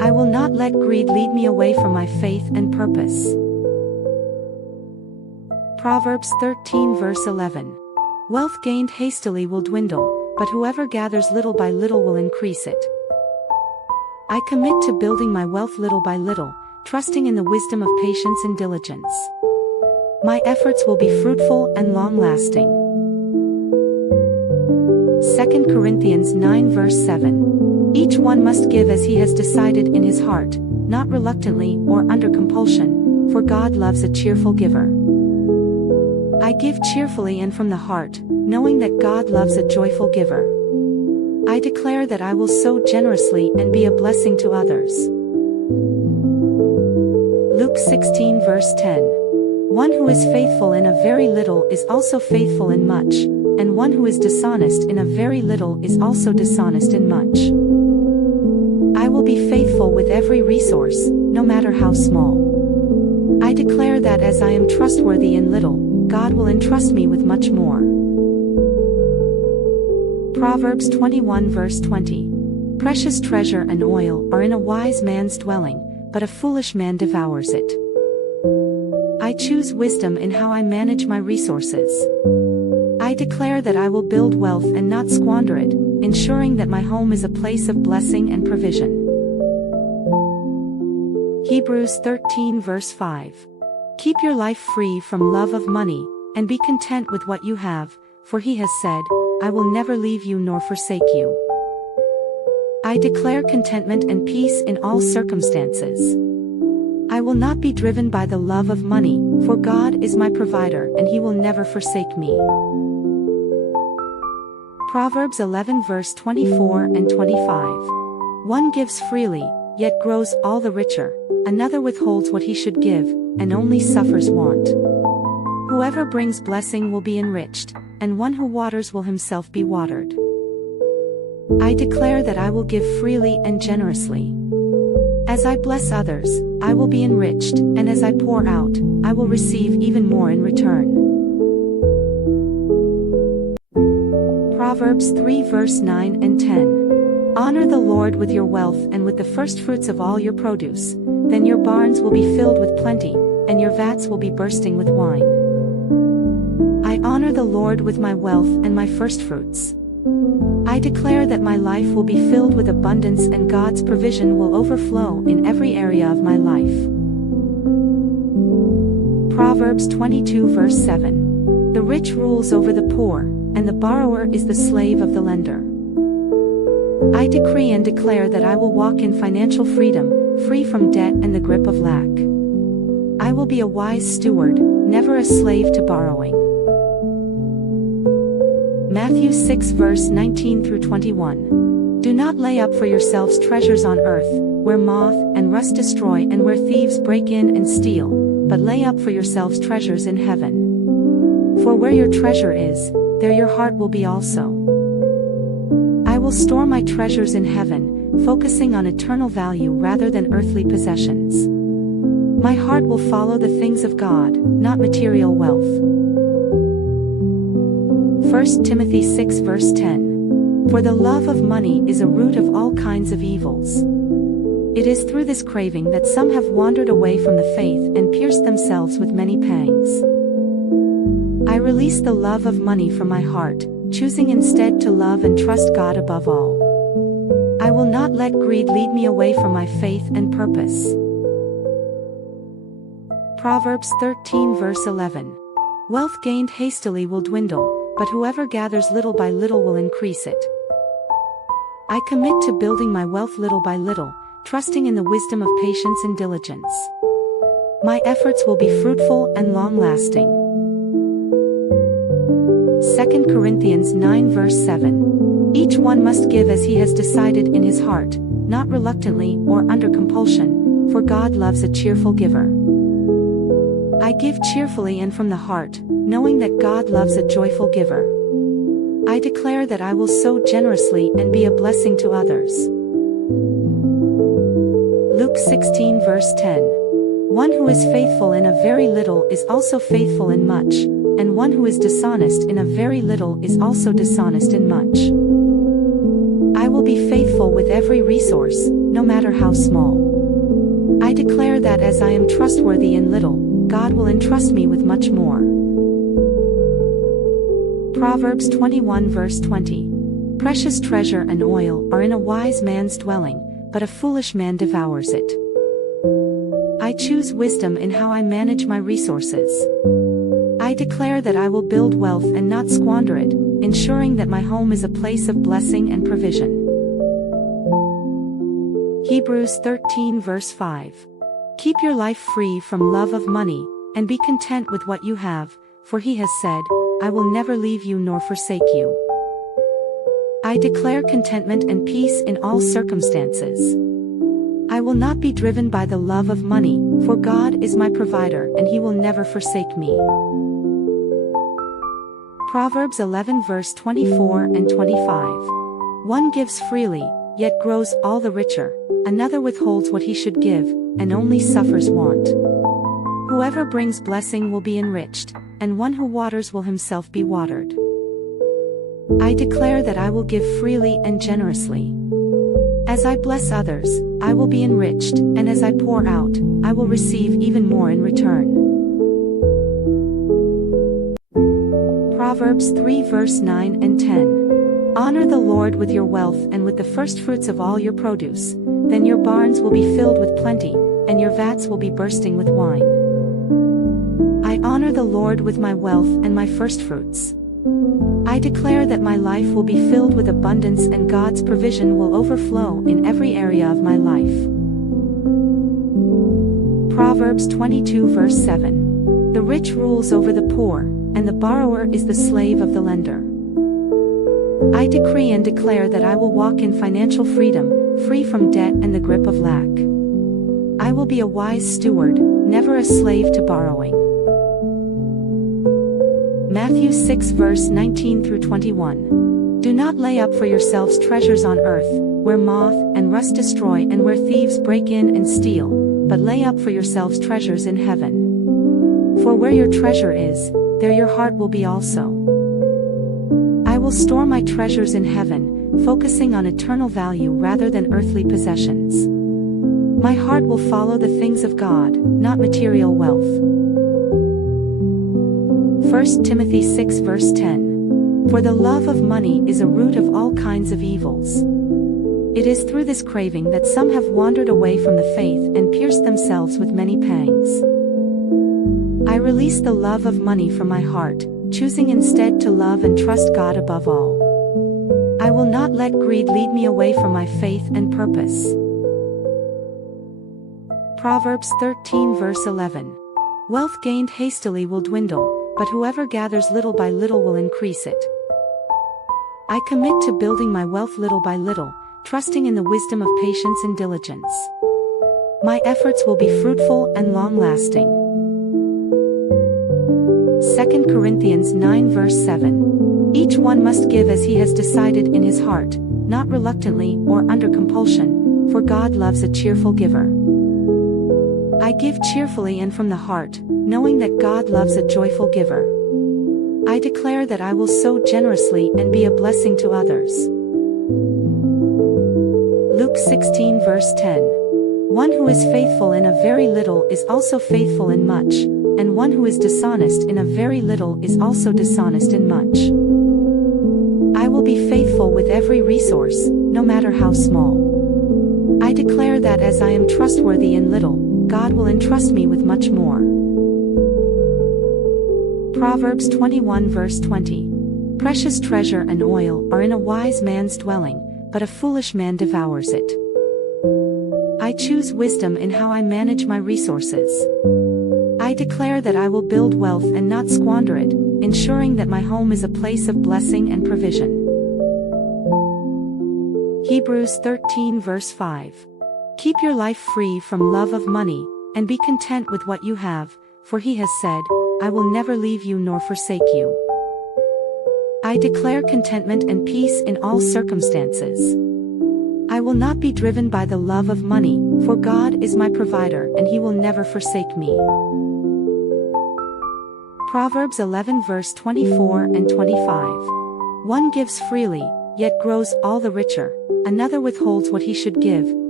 I will not let greed lead me away from my faith and purpose. Proverbs 13 verse 11. Wealth gained hastily will dwindle, but whoever gathers little by little will increase it. I commit to building my wealth little by little, trusting in the wisdom of patience and diligence. My efforts will be fruitful and long-lasting. 2 Corinthians 9 verse 7. Each one must give as he has decided in his heart, not reluctantly or under compulsion, for God loves a cheerful giver. I give cheerfully and from the heart, knowing that God loves a joyful giver. I declare that I will sow generously and be a blessing to others. Luke 16 verse 10. One who is faithful in a very little is also faithful in much, and one who is dishonest in a very little is also dishonest in much. I will be faithful with every resource, no matter how small. I declare that as I am trustworthy in little, God will entrust me with much more. Proverbs 21 verse 20. Precious treasure and oil are in a wise man's dwelling, but a foolish man devours it. I choose wisdom in how I manage my resources. I declare that I will build wealth and not squander it, ensuring that my home is a place of blessing and provision. Hebrews 13 verse 5. Keep your life free from love of money, and be content with what you have, for he has said, I will never leave you nor forsake you. I declare contentment and peace in all circumstances. I will not be driven by the love of money, for God is my provider and he will never forsake me. Proverbs 11 verse 24 and 25. One gives freely, yet grows all the richer, another withholds what he should give, and only suffers want. Whoever brings blessing will be enriched, and one who waters will himself be watered. I declare that I will give freely and generously. As I bless others, I will be enriched, and as I pour out, I will receive even more in return. Proverbs 3 verse 9 and 10. Honor the Lord with your wealth and with the firstfruits of all your produce, then your barns will be filled with plenty, and your vats will be bursting with wine. I honor the Lord with my wealth and my firstfruits. I declare that my life will be filled with abundance and God's provision will overflow in every area of my life. Proverbs 22 verse 7. The rich rules over the poor, and the borrower is the slave of the lender. I decree and declare that I will walk in financial freedom, free from debt and the grip of lack. I will be a wise steward, never a slave to borrowing. Matthew 6 verse 19 through 21. Do not lay up for yourselves treasures on earth, where moth and rust destroy and where thieves break in and steal, but lay up for yourselves treasures in heaven. For where your treasure is, there your heart will be also. I will store my treasures in heaven, focusing on eternal value rather than earthly possessions. My heart will follow the things of God, not material wealth. 1 Timothy 6 verse 10. For the love of money is a root of all kinds of evils. It is through this craving that some have wandered away from the faith and pierced themselves with many pangs. I release the love of money from my heart, choosing instead to love and trust God above all. I will not let greed lead me away from my faith and purpose. Proverbs 13 verse 11. Wealth gained hastily will dwindle, but whoever gathers little by little will increase it. I commit to building my wealth little by little, trusting in the wisdom of patience and diligence. My efforts will be fruitful and long-lasting. 2 Corinthians 9 verse 7. Each one must give as he has decided in his heart, not reluctantly or under compulsion, for God loves a cheerful giver. I give cheerfully and from the heart, knowing that God loves a joyful giver. I declare that I will sow generously and be a blessing to others. Luke 16 verse 10. One who is faithful in a very little is also faithful in much, and one who is dishonest in a very little is also dishonest in much. I will be faithful with every resource, no matter how small. I declare that as I am trustworthy in little, God will entrust me with much more. Proverbs 21 verse 20. Precious treasure and oil are in a wise man's dwelling, but a foolish man devours it. I choose wisdom in how I manage my resources. I declare that I will build wealth and not squander it, ensuring that my home is a place of blessing and provision. Hebrews 13 verse 5. Keep your life free from love of money, and be content with what you have, for he has said, I will never leave you nor forsake you. I declare contentment and peace in all circumstances. I will not be driven by the love of money, for God is my provider and he will never forsake me. Proverbs 11 verse 24 and 25. One gives freely, yet grows all the richer, another withholds what he should give, and only suffers want. Whoever brings blessing will be enriched, and one who waters will himself be watered. I declare that I will give freely and generously. As I bless others, I will be enriched, and as I pour out, I will receive even more in return. Proverbs 3 verse 9 and 10. Honor the Lord with your wealth and with the firstfruits of all your produce, then your barns will be filled with plenty, and your vats will be bursting with wine. I honor the Lord with my wealth and my firstfruits. I declare that my life will be filled with abundance and God's provision will overflow in every area of my life. Proverbs 22 verse 7. The rich rules over the poor, and the borrower is the slave of the lender. I decree and declare that I will walk in financial freedom, free from debt and the grip of lack. I will be a wise steward, never a slave to borrowing. Matthew 6 verse 19 through 21. Do not lay up for yourselves treasures on earth, where moth and rust destroy and where thieves break in and steal, but lay up for yourselves treasures in heaven. For where your treasure is, there your heart will be also. I will store my treasures in heaven, focusing on eternal value rather than earthly possessions. My heart will follow the things of God, not material wealth. 1 Timothy 6 verse 10. For the love of money is a root of all kinds of evils. It is through this craving that some have wandered away from the faith and pierced themselves with many pangs. I release the love of money from my heart, choosing instead to love and trust God above all. I will not let greed lead me away from my faith and purpose. Proverbs 13 verse 11. Wealth gained hastily will dwindle, but whoever gathers little by little will increase it. I commit to building my wealth little by little, trusting in the wisdom of patience and diligence. My efforts will be fruitful and long-lasting. 2 Corinthians 9 verse 7. Each one must give as he has decided in his heart, not reluctantly or under compulsion, for God loves a cheerful giver. I give cheerfully and from the heart, knowing that God loves a joyful giver. I declare that I will sow generously and be a blessing to others. Luke 16 verse 10. One who is faithful in a very little is also faithful in much, and one who is dishonest in a very little is also dishonest in much. I will be faithful with every resource, no matter how small. I declare that as I am trustworthy in little, God will entrust me with much more. Proverbs 21 verse 20. Precious treasure and oil are in a wise man's dwelling, but a foolish man devours it. I choose wisdom in how I manage my resources. I declare that I will build wealth and not squander it, ensuring that my home is a place of blessing and provision. Hebrews 13 verse 5. Keep your life free from love of money, and be content with what you have, for he has said, I will never leave you nor forsake you. I declare contentment and peace in all circumstances. I will not be driven by the love of money, for God is my provider and he will never forsake me. Proverbs 11 verse 24 and 25. One gives freely, yet grows all the richer, another withholds what he should give,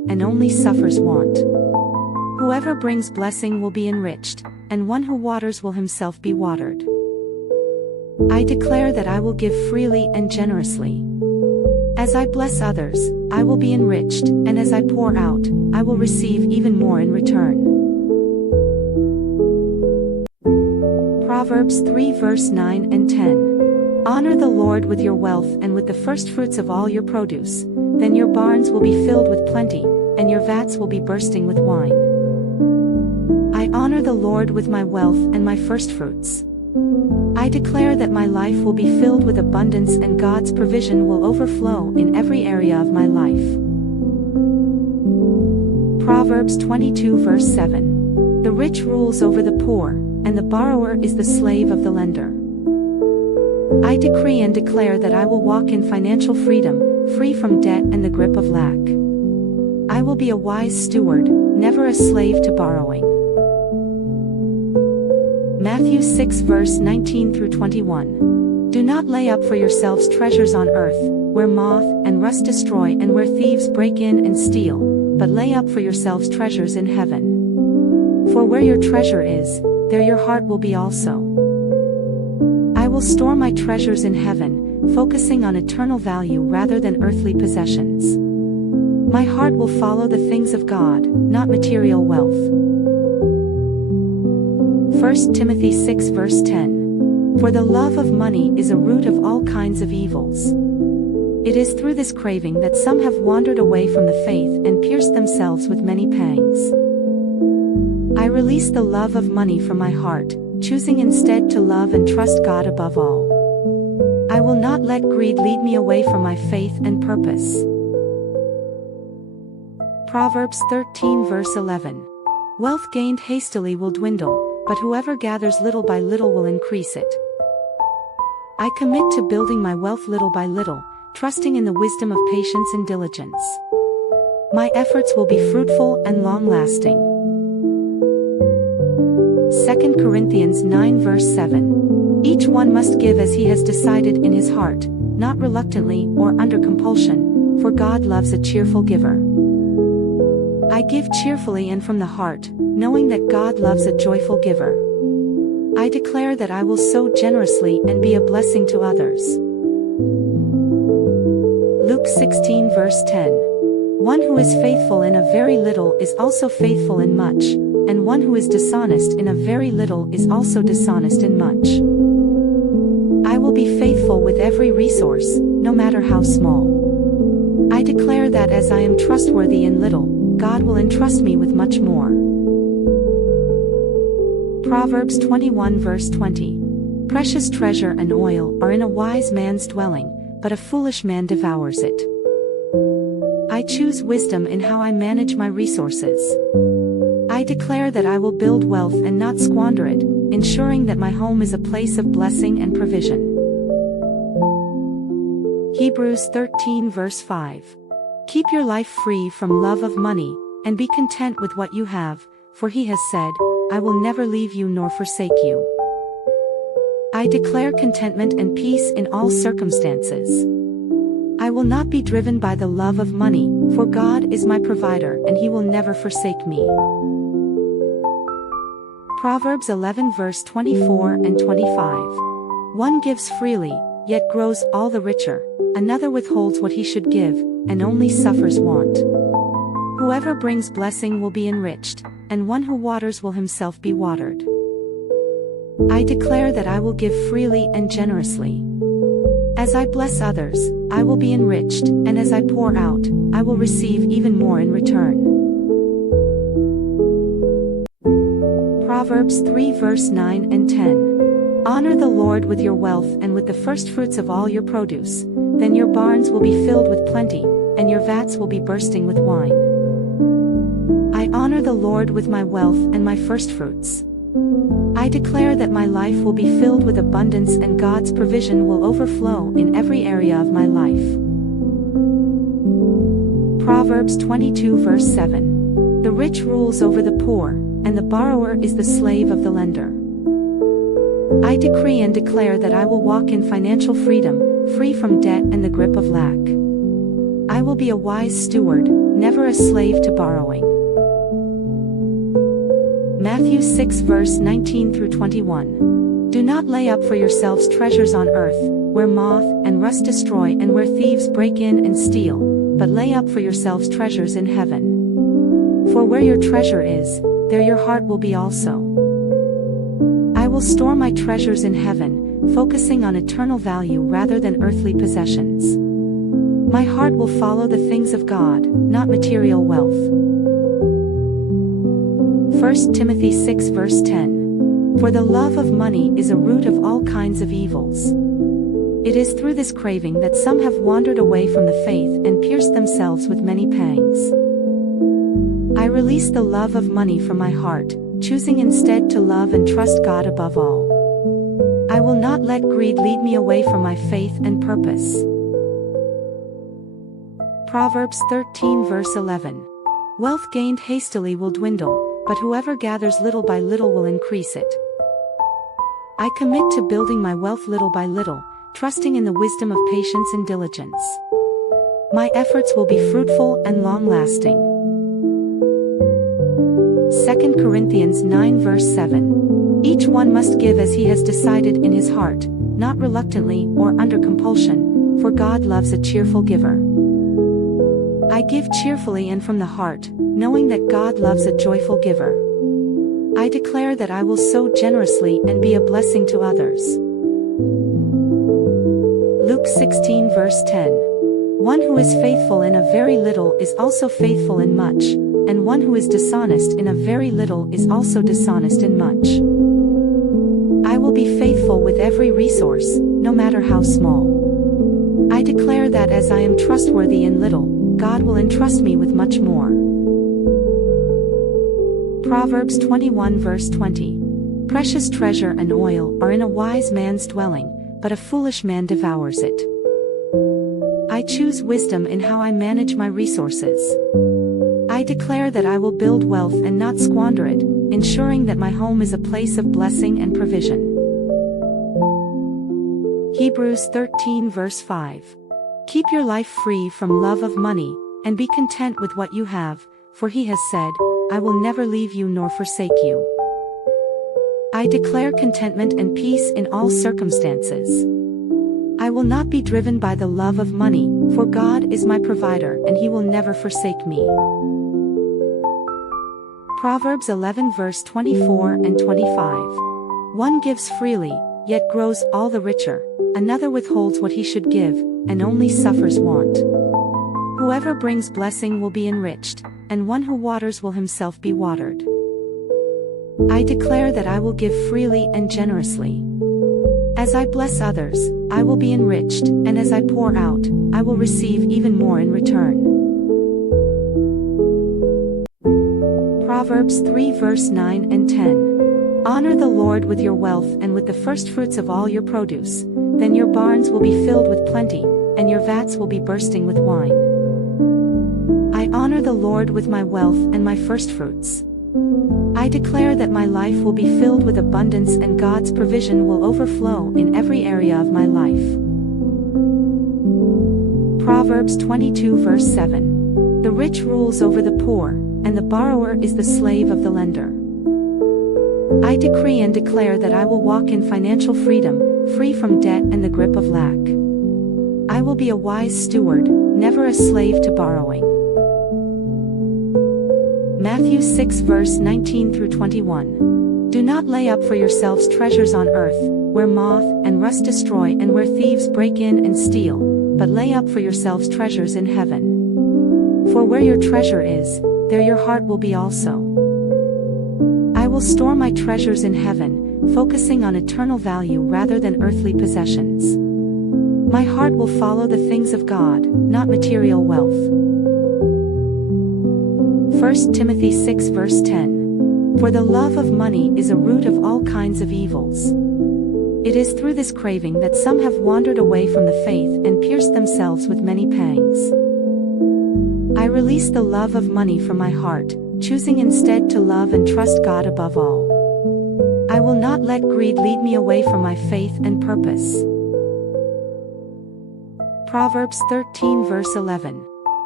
and only suffers want. Whoever brings blessing will be enriched, and one who waters will himself be watered. I declare that I will give freely and generously. As I bless others, I will be enriched, and as I pour out, I will receive even more in return. Proverbs 3 verse 9 and 10. Honor the Lord with your wealth and with the firstfruits of all your produce, then your barns will be filled with plenty, and your vats will be bursting with wine. I honor the Lord with my wealth and my firstfruits. I declare that my life will be filled with abundance and God's provision will overflow in every area of my life. Proverbs 22 verse 7. The rich rules over the poor, and the borrower is the slave of the lender. I decree and declare that I will walk in financial freedom, free from debt and the grip of lack. I will be a wise steward, never a slave to borrowing. Matthew 6 verse 19 through 21. Do not lay up for yourselves treasures on earth, where moth and rust destroy and where thieves break in and steal, but lay up for yourselves treasures in heaven. For where your treasure is, there your heart will be also. I will store my treasures in heaven, focusing on eternal value rather than earthly possessions. My heart will follow the things of God, not material wealth. 1 Timothy 6 verse 10. For the love of money is a root of all kinds of evils. It is through this craving that some have wandered away from the faith and pierced themselves with many pangs. I release the love of money from my heart, choosing instead to love and trust God above all. I will not let greed lead me away from my faith and purpose. Proverbs 13 verse 11. Wealth gained hastily will dwindle, but whoever gathers little by little will increase it. I commit to building my wealth little by little, trusting in the wisdom of patience and diligence. My efforts will be fruitful and long-lasting. 2 Corinthians 9 verse 7. Each one must give as he has decided in his heart, not reluctantly or under compulsion, for God loves a cheerful giver. I give cheerfully and from the heart, knowing that God loves a joyful giver. I declare that I will sow generously and be a blessing to others. Luke 16 verse 10. One who is faithful in a very little is also faithful in much, and one who is dishonest in a very little is also dishonest in much. I will be faithful with every resource, no matter how small. I declare that as I am trustworthy in little, God will entrust me with much more. Proverbs 21 verse 20. Precious treasure and oil are in a wise man's dwelling, but a foolish man devours it. I choose wisdom in how I manage my resources. I declare that I will build wealth and not squander it, ensuring that my home is a place of blessing and provision. Hebrews 13 verse 5. Keep your life free from love of money, and be content with what you have, for he has said, I will never leave you nor forsake you. I declare contentment and peace in all circumstances. I will not be driven by the love of money, for God is my provider and he will never forsake me. Proverbs 11 verse 24 and 25. One gives freely, yet grows all the richer, another withholds what he should give, and only suffers want. Whoever brings blessing will be enriched, and one who waters will himself be watered. I declare that I will give freely and generously. As I bless others, I will be enriched, and as I pour out, I will receive even more in return. Proverbs 3 verse 9 and 10. Honor the Lord with your wealth and with the firstfruits of all your produce, then your barns will be filled with plenty, and your vats will be bursting with wine. I honor the Lord with my wealth and my firstfruits. I declare that my life will be filled with abundance and God's provision will overflow in every area of my life. Proverbs 22 verse 7. The rich rules over the poor, and the borrower is the slave of the lender. I decree and declare that I will walk in financial freedom, free from debt and the grip of lack. I will be a wise steward, never a slave to borrowing. Matthew 6 verse 19 through 21. Do not lay up for yourselves treasures on earth, where moth and rust destroy and where thieves break in and steal, but lay up for yourselves treasures in heaven. For where your treasure is, there your heart will be also. I will store my treasures in heaven, focusing on eternal value rather than earthly possessions. My heart will follow the things of God, not material wealth. 1 Timothy 6 verse 10. For the love of money is a root of all kinds of evils. It is through this craving that some have wandered away from the faith and pierced themselves with many pangs. I release the love of money from my heart, choosing instead to love and trust God above all. I will not let greed lead me away from my faith and purpose. Proverbs 13 verse 11. Wealth gained hastily will dwindle, but whoever gathers little by little will increase it. I commit to building my wealth little by little, trusting in the wisdom of patience and diligence. My efforts will be fruitful and long-lasting. 2 Corinthians 9 verse 7. Each one must give as he has decided in his heart, not reluctantly or under compulsion, for God loves a cheerful giver. I give cheerfully and from the heart, knowing that God loves a joyful giver. I declare that I will sow generously and be a blessing to others. Luke 16 verse 10. One who is faithful in a very little is also faithful in much, and one who is dishonest in a very little is also dishonest in much. I will be faithful with every resource, no matter how small. I declare that as I am trustworthy in little, God will entrust me with much more. Proverbs 21 verse 20. Precious treasure and oil are in a wise man's dwelling, but a foolish man devours it. I choose wisdom in how I manage my resources. I declare that I will build wealth and not squander it, ensuring that my home is a place of blessing and provision. Hebrews 13 verse 5. Keep your life free from love of money, and be content with what you have, for he has said, I will never leave you nor forsake you. I declare contentment and peace in all circumstances. I will not be driven by the love of money, for God is my provider and he will never forsake me. Proverbs 11 verse 24 and 25. One gives freely, yet grows all the richer, another withholds what he should give, and only suffers want. Whoever brings blessing will be enriched, and one who waters will himself be watered. I declare that I will give freely and generously. As I bless others, I will be enriched, and as I pour out, I will receive even more in return. Proverbs 3 verse 9 and 10. Honor the Lord with your wealth and with the firstfruits of all your produce, then your barns will be filled with plenty, and your vats will be bursting with wine. I honor the Lord with my wealth and my firstfruits. I declare that my life will be filled with abundance and God's provision will overflow in every area of my life. Proverbs 22 verse 7. The rich rules over the poor, and the borrower is the slave of the lender. I decree and declare that I will walk in financial freedom, free from debt and the grip of lack. I will be a wise steward, never a slave to borrowing. Matthew 6 verse 19 through 21. Do not lay up for yourselves treasures on earth, where moth and rust destroy and where thieves break in and steal, but lay up for yourselves treasures in heaven. For where your treasure is, there your heart will be also. I will store my treasures in heaven, focusing on eternal value rather than earthly possessions. My heart will follow the things of God, not material wealth. 1 Timothy 6 verse 10. For the love of money is a root of all kinds of evils. It is through this craving that some have wandered away from the faith and pierced themselves with many pangs. I release the love of money from my heart, choosing instead to love and trust God above all. I will not let greed lead me away from my faith and purpose. Proverbs 13 verse 11.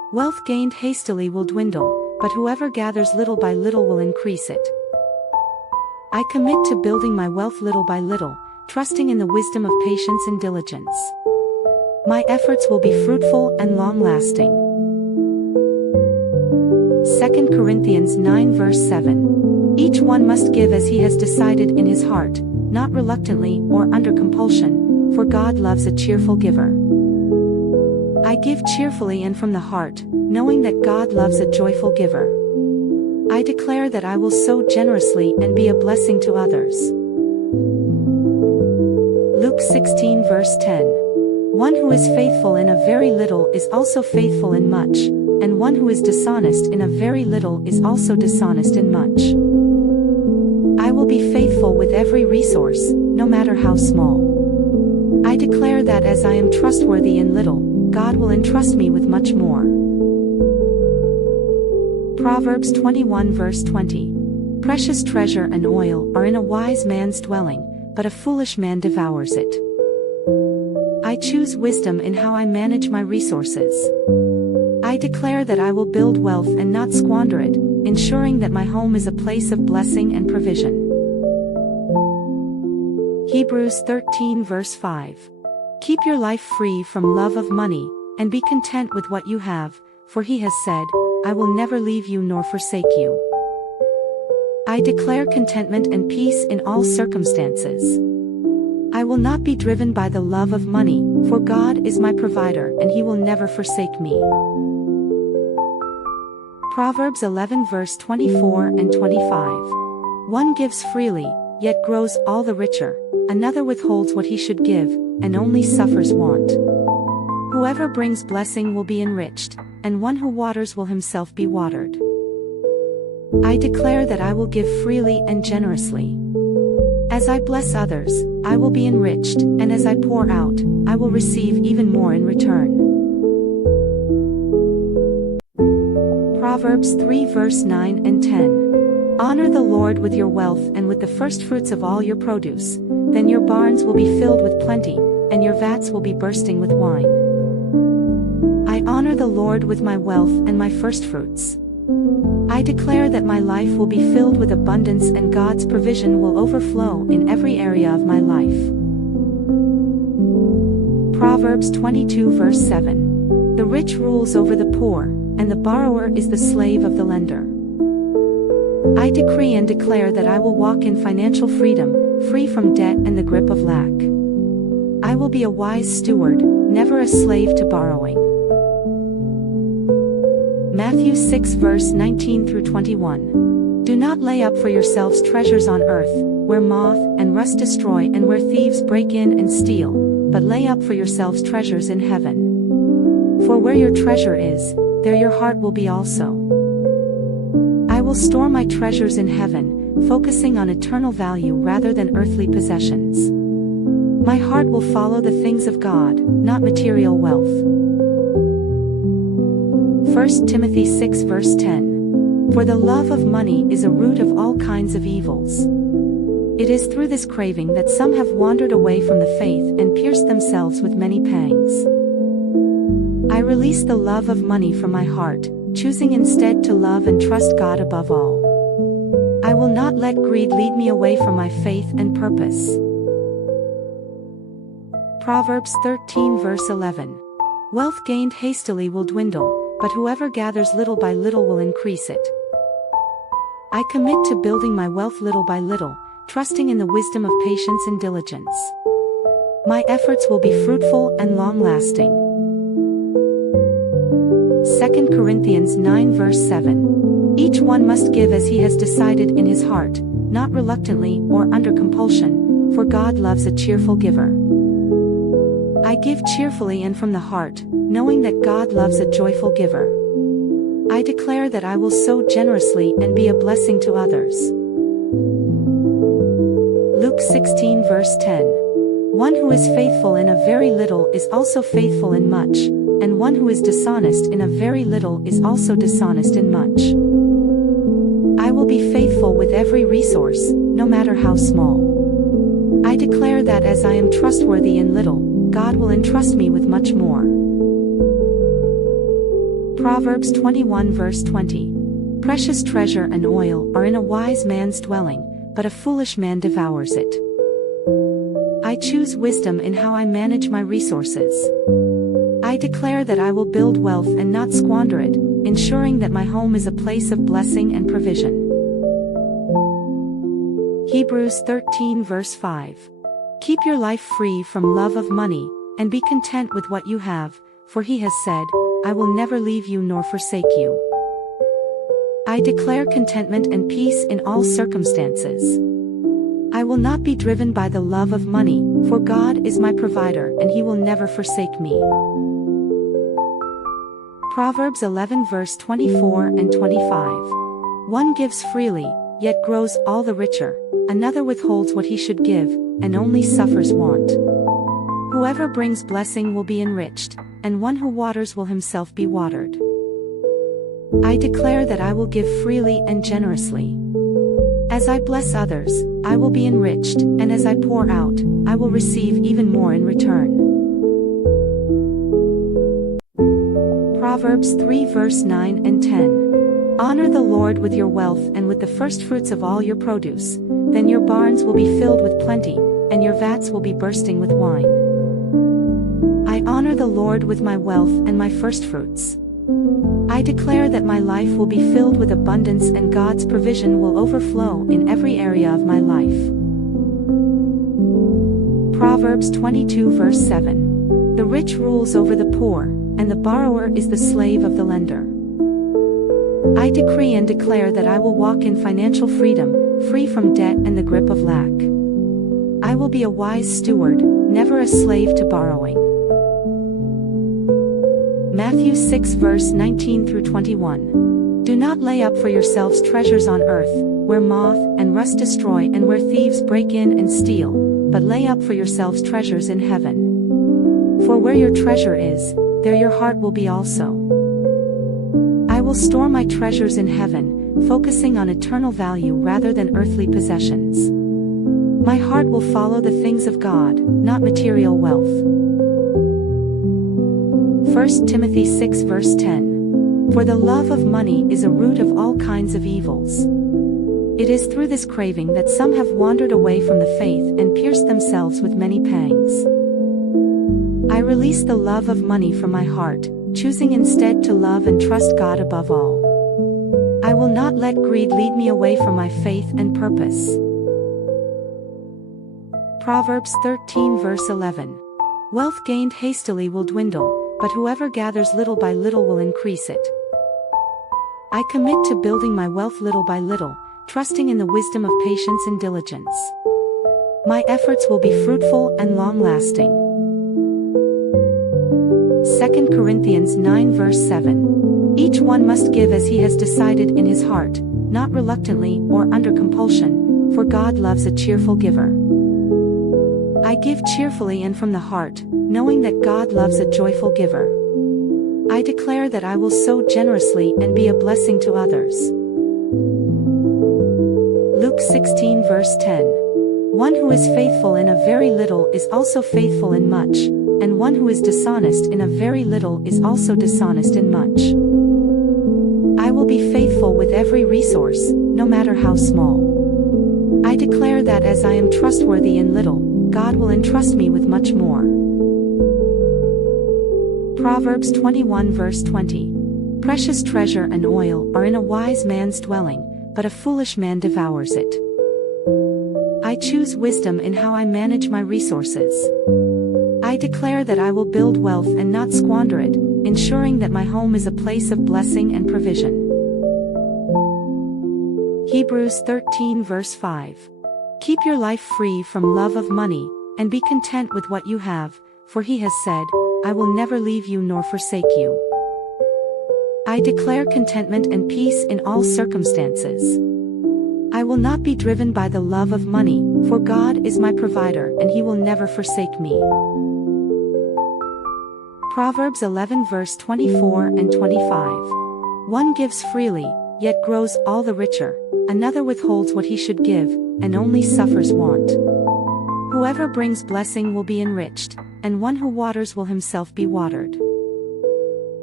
Wealth gained hastily will dwindle, but whoever gathers little by little will increase it. I commit to building my wealth little by little, trusting in the wisdom of patience and diligence. My efforts will be fruitful and long-lasting. 2 Corinthians 9 verse 7. Each one must give as he has decided in his heart, not reluctantly or under compulsion, for God loves a cheerful giver. I give cheerfully and from the heart, knowing that God loves a joyful giver. I declare that I will sow generously and be a blessing to others. Luke 16 verse 10. One who is faithful in a very little is also faithful in much, and one who is dishonest in a very little is also dishonest in much. I will be faithful with every resource, no matter how small. I declare that as I am trustworthy in little, God will entrust me with much more. Proverbs 21 verse 20. Precious treasure and oil are in a wise man's dwelling, but a foolish man devours it. I choose wisdom in how I manage my resources. I declare that I will build wealth and not squander it, ensuring that my home is a place of blessing and provision. Hebrews 13 verse 5. Keep your life free from love of money, and be content with what you have, for he has said, I will never leave you nor forsake you. I declare contentment and peace in all circumstances. I will not be driven by the love of money, for God is my provider and he will never forsake me. Proverbs 11 verse 24 and 25. One gives freely, yet grows all the richer, another withholds what he should give, and only suffers want. Whoever brings blessing will be enriched, and one who waters will himself be watered. I declare that I will give freely and generously. As I bless others, I will be enriched, and as I pour out, I will receive even more in return. Proverbs 3 verse 9 and 10. Honor the Lord with your wealth and with the firstfruits of all your produce, then your barns will be filled with plenty, and your vats will be bursting with wine. I honor the Lord with my wealth and my firstfruits. I declare that my life will be filled with abundance and God's provision will overflow in every area of my life. Proverbs 22 verse 7. The rich rules over the poor, and the borrower is the slave of the lender. I decree and declare that I will walk in financial freedom, free from debt and the grip of lack. I will be a wise steward, never a slave to borrowing. Matthew 6 verse 19 through 21. Do not lay up for yourselves treasures on earth, where moth and rust destroy and where thieves break in and steal, but lay up for yourselves treasures in heaven. For where your treasure is, there your heart will be also. I will store my treasures in heaven, focusing on eternal value rather than earthly possessions. My heart will follow the things of God, not material wealth. 1 Timothy 6 verse 10. For the love of money is a root of all kinds of evils. It is through this craving that some have wandered away from the faith and pierced themselves with many pangs. I release the love of money from my heart, choosing instead to love and trust God above all. I will not let greed lead me away from my faith and purpose. Proverbs 13 verse 11. Wealth gained hastily will dwindle, but whoever gathers little by little will increase it. I commit to building my wealth little by little, trusting in the wisdom of patience and diligence. My efforts will be fruitful and long-lasting. 2 Corinthians 9 verse 7. Each one must give as he has decided in his heart, not reluctantly or under compulsion, for God loves a cheerful giver. I give cheerfully and from the heart, knowing that God loves a joyful giver. I declare that I will sow generously and be a blessing to others. Luke 16 verse 10. One who is faithful in a very little is also faithful in much, and one who is dishonest in a very little is also dishonest in much. I will be faithful with every resource, no matter how small. I declare that as I am trustworthy in little, God will entrust me with much more. Proverbs 21 verse 20. Precious treasure and oil are in a wise man's dwelling, but a foolish man devours it. I choose wisdom in how I manage my resources. I declare that I will build wealth and not squander it, ensuring that my home is a place of blessing and provision. Hebrews 13 verse 5. Keep your life free from love of money, and be content with what you have, for he has said, I will never leave you nor forsake you. I declare contentment and peace in all circumstances. I will not be driven by the love of money, for God is my provider and he will never forsake me. Proverbs 11 verse 24 and 25. One gives freely, yet grows all the richer. Another withholds what he should give, and only suffers want. Whoever brings blessing will be enriched, and one who waters will himself be watered. I declare that I will give freely and generously. As I bless others, I will be enriched, and as I pour out, I will receive even more in return. Proverbs 3 verse 9 and 10. Honor the Lord with your wealth and with the firstfruits of all your produce, then your barns will be filled with plenty, and your vats will be bursting with wine. I honor the Lord with my wealth and my firstfruits. I declare that my life will be filled with abundance and God's provision will overflow in every area of my life. Proverbs 22 verse 7. The rich rules over the poor, and the borrower is the slave of the lender. I decree and declare that I will walk in financial freedom, free from debt and the grip of lack. I will be a wise steward, never a slave to borrowing. Matthew 6 verse 19 through 21. Do not lay up for yourselves treasures on earth, where moth and rust destroy and where thieves break in and steal, but lay up for yourselves treasures in heaven. For where your treasure is, there your heart will be also. I will store my treasures in heaven, focusing on eternal value rather than earthly possessions. My heart will follow the things of God, not material wealth. 1 Timothy 6 verse 10. For the love of money is a root of all kinds of evils. It is through this craving that some have wandered away from the faith and pierced themselves with many pangs. I release the love of money from my heart, choosing instead to love and trust God above all. I will not let greed lead me away from my faith and purpose. Proverbs 13 verse 11. Wealth gained hastily will dwindle, but whoever gathers little by little will increase it. I commit to building my wealth little by little, trusting in the wisdom of patience and diligence. My efforts will be fruitful and long-lasting. 2 Corinthians 9 verse 7. Each one must give as he has decided in his heart, not reluctantly or under compulsion, for God loves a cheerful giver. I give cheerfully and from the heart, knowing that God loves a joyful giver. I declare that I will sow generously and be a blessing to others. Luke 16 verse 10. One who is faithful in a very little is also faithful in much, and one who is dishonest in a very little is also dishonest in much. I will be faithful with every resource, no matter how small. I declare that as I am trustworthy in little, God will entrust me with much more. Proverbs 21 verse 20. Precious treasure and oil are in a wise man's dwelling, but a foolish man devours it. I choose wisdom in how I manage my resources. I declare that I will build wealth and not squander it, ensuring that my home is a place of blessing and provision. Hebrews 13 verse 5. Keep your life free from love of money, and be content with what you have, for he has said, I will never leave you nor forsake you. I declare contentment and peace in all circumstances. I will not be driven by the love of money, for God is my provider and he will never forsake me. Proverbs 11 verse 24 and 25. One gives freely, yet grows all the richer, another withholds what he should give, and only suffers want. Whoever brings blessing will be enriched, and one who waters will himself be watered.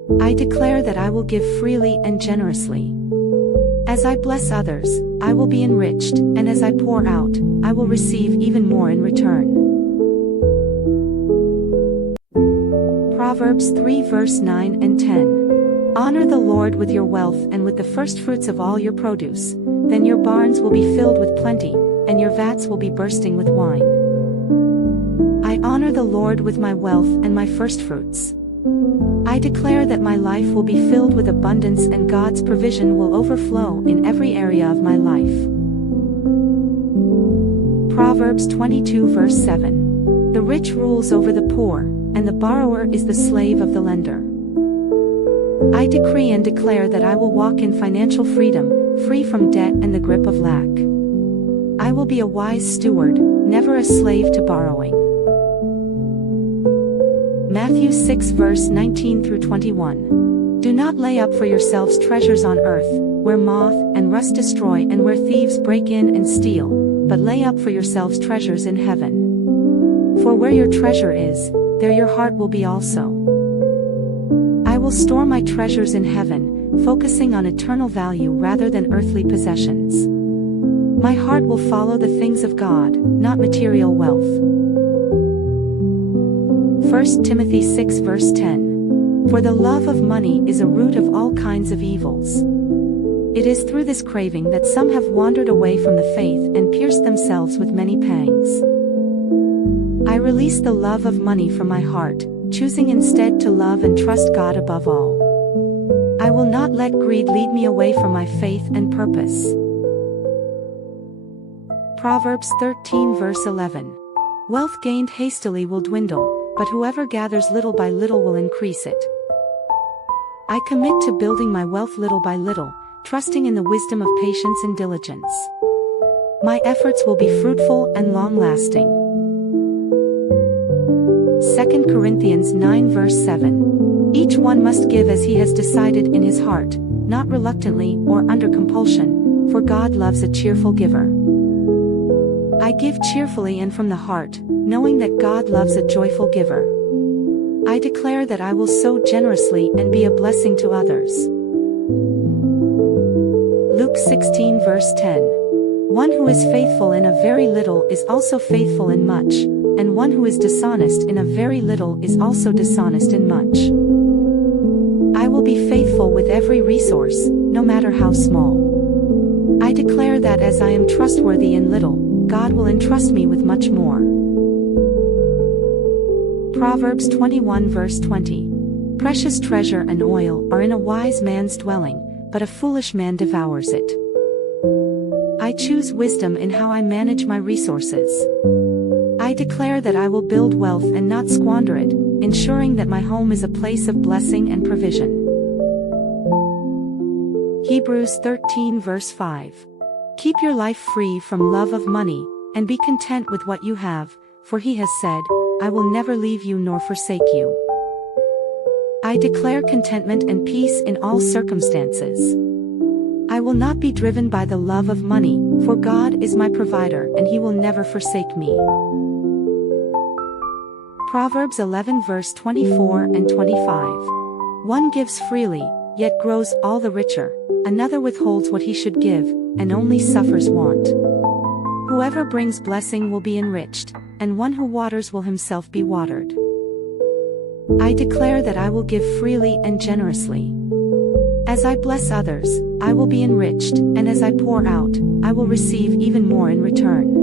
I declare that I will give freely and generously. As I bless others, I will be enriched, and as I pour out, I will receive even more in return. Proverbs 3 verse 9 and 10. Honor the Lord with your wealth and with the firstfruits of all your produce, then your barns will be filled with plenty, and your vats will be bursting with wine. I honor the Lord with my wealth and my firstfruits. I declare that my life will be filled with abundance and God's provision will overflow in every area of my life. Proverbs 22 verse 7. The rich rules over the poor, and the borrower is the slave of the lender. I decree and declare that I will walk in financial freedom, free from debt and the grip of lack. I will be a wise steward, never a slave to borrowing. Matthew 6 verse 19 through 21. Do not lay up for yourselves treasures on earth, where moth and rust destroy and where thieves break in and steal, but lay up for yourselves treasures in heaven. For where your treasure is, there your heart will be also. I will store my treasures in heaven, focusing on eternal value rather than earthly possessions. My heart will follow the things of God, not material wealth. 1 Timothy 6 verse 10. For the love of money is a root of all kinds of evils. It is through this craving that some have wandered away from the faith and pierced themselves with many pangs. I release the love of money from my heart, choosing instead to love and trust God above all. I will not let greed lead me away from my faith and purpose. Proverbs 13 verse 11. Wealth gained hastily will dwindle, but whoever gathers little by little will increase it. I commit to building my wealth little by little, trusting in the wisdom of patience and diligence. My efforts will be fruitful and long-lasting. 2 Corinthians 9 verse 7. Each one must give as he has decided in his heart, not reluctantly or under compulsion, for God loves a cheerful giver. I give cheerfully and from the heart, knowing that God loves a joyful giver. I declare that I will sow generously and be a blessing to others. Luke 16 verse 10. One who is faithful in a very little is also faithful in much, and one who is dishonest in a very little is also dishonest in much. I will be faithful with every resource, no matter how small. I declare that as I am trustworthy in little, God will entrust me with much more. Proverbs 21 verse 20. Precious treasure and oil are in a wise man's dwelling, but a foolish man devours it. I choose wisdom in how I manage my resources. I declare that I will build wealth and not squander it, ensuring that my home is a place of blessing and provision. Hebrews 13 verse 5. Keep your life free from love of money, and be content with what you have, for he has said, I will never leave you nor forsake you. I declare contentment and peace in all circumstances. I will not be driven by the love of money, for God is my provider and he will never forsake me. Proverbs 11 verse 24 and 25. One gives freely, yet grows all the richer, another withholds what he should give, and only suffers want. Whoever brings blessing will be enriched, and one who waters will himself be watered. I declare that I will give freely and generously. As I bless others, I will be enriched, and as I pour out, I will receive even more in return.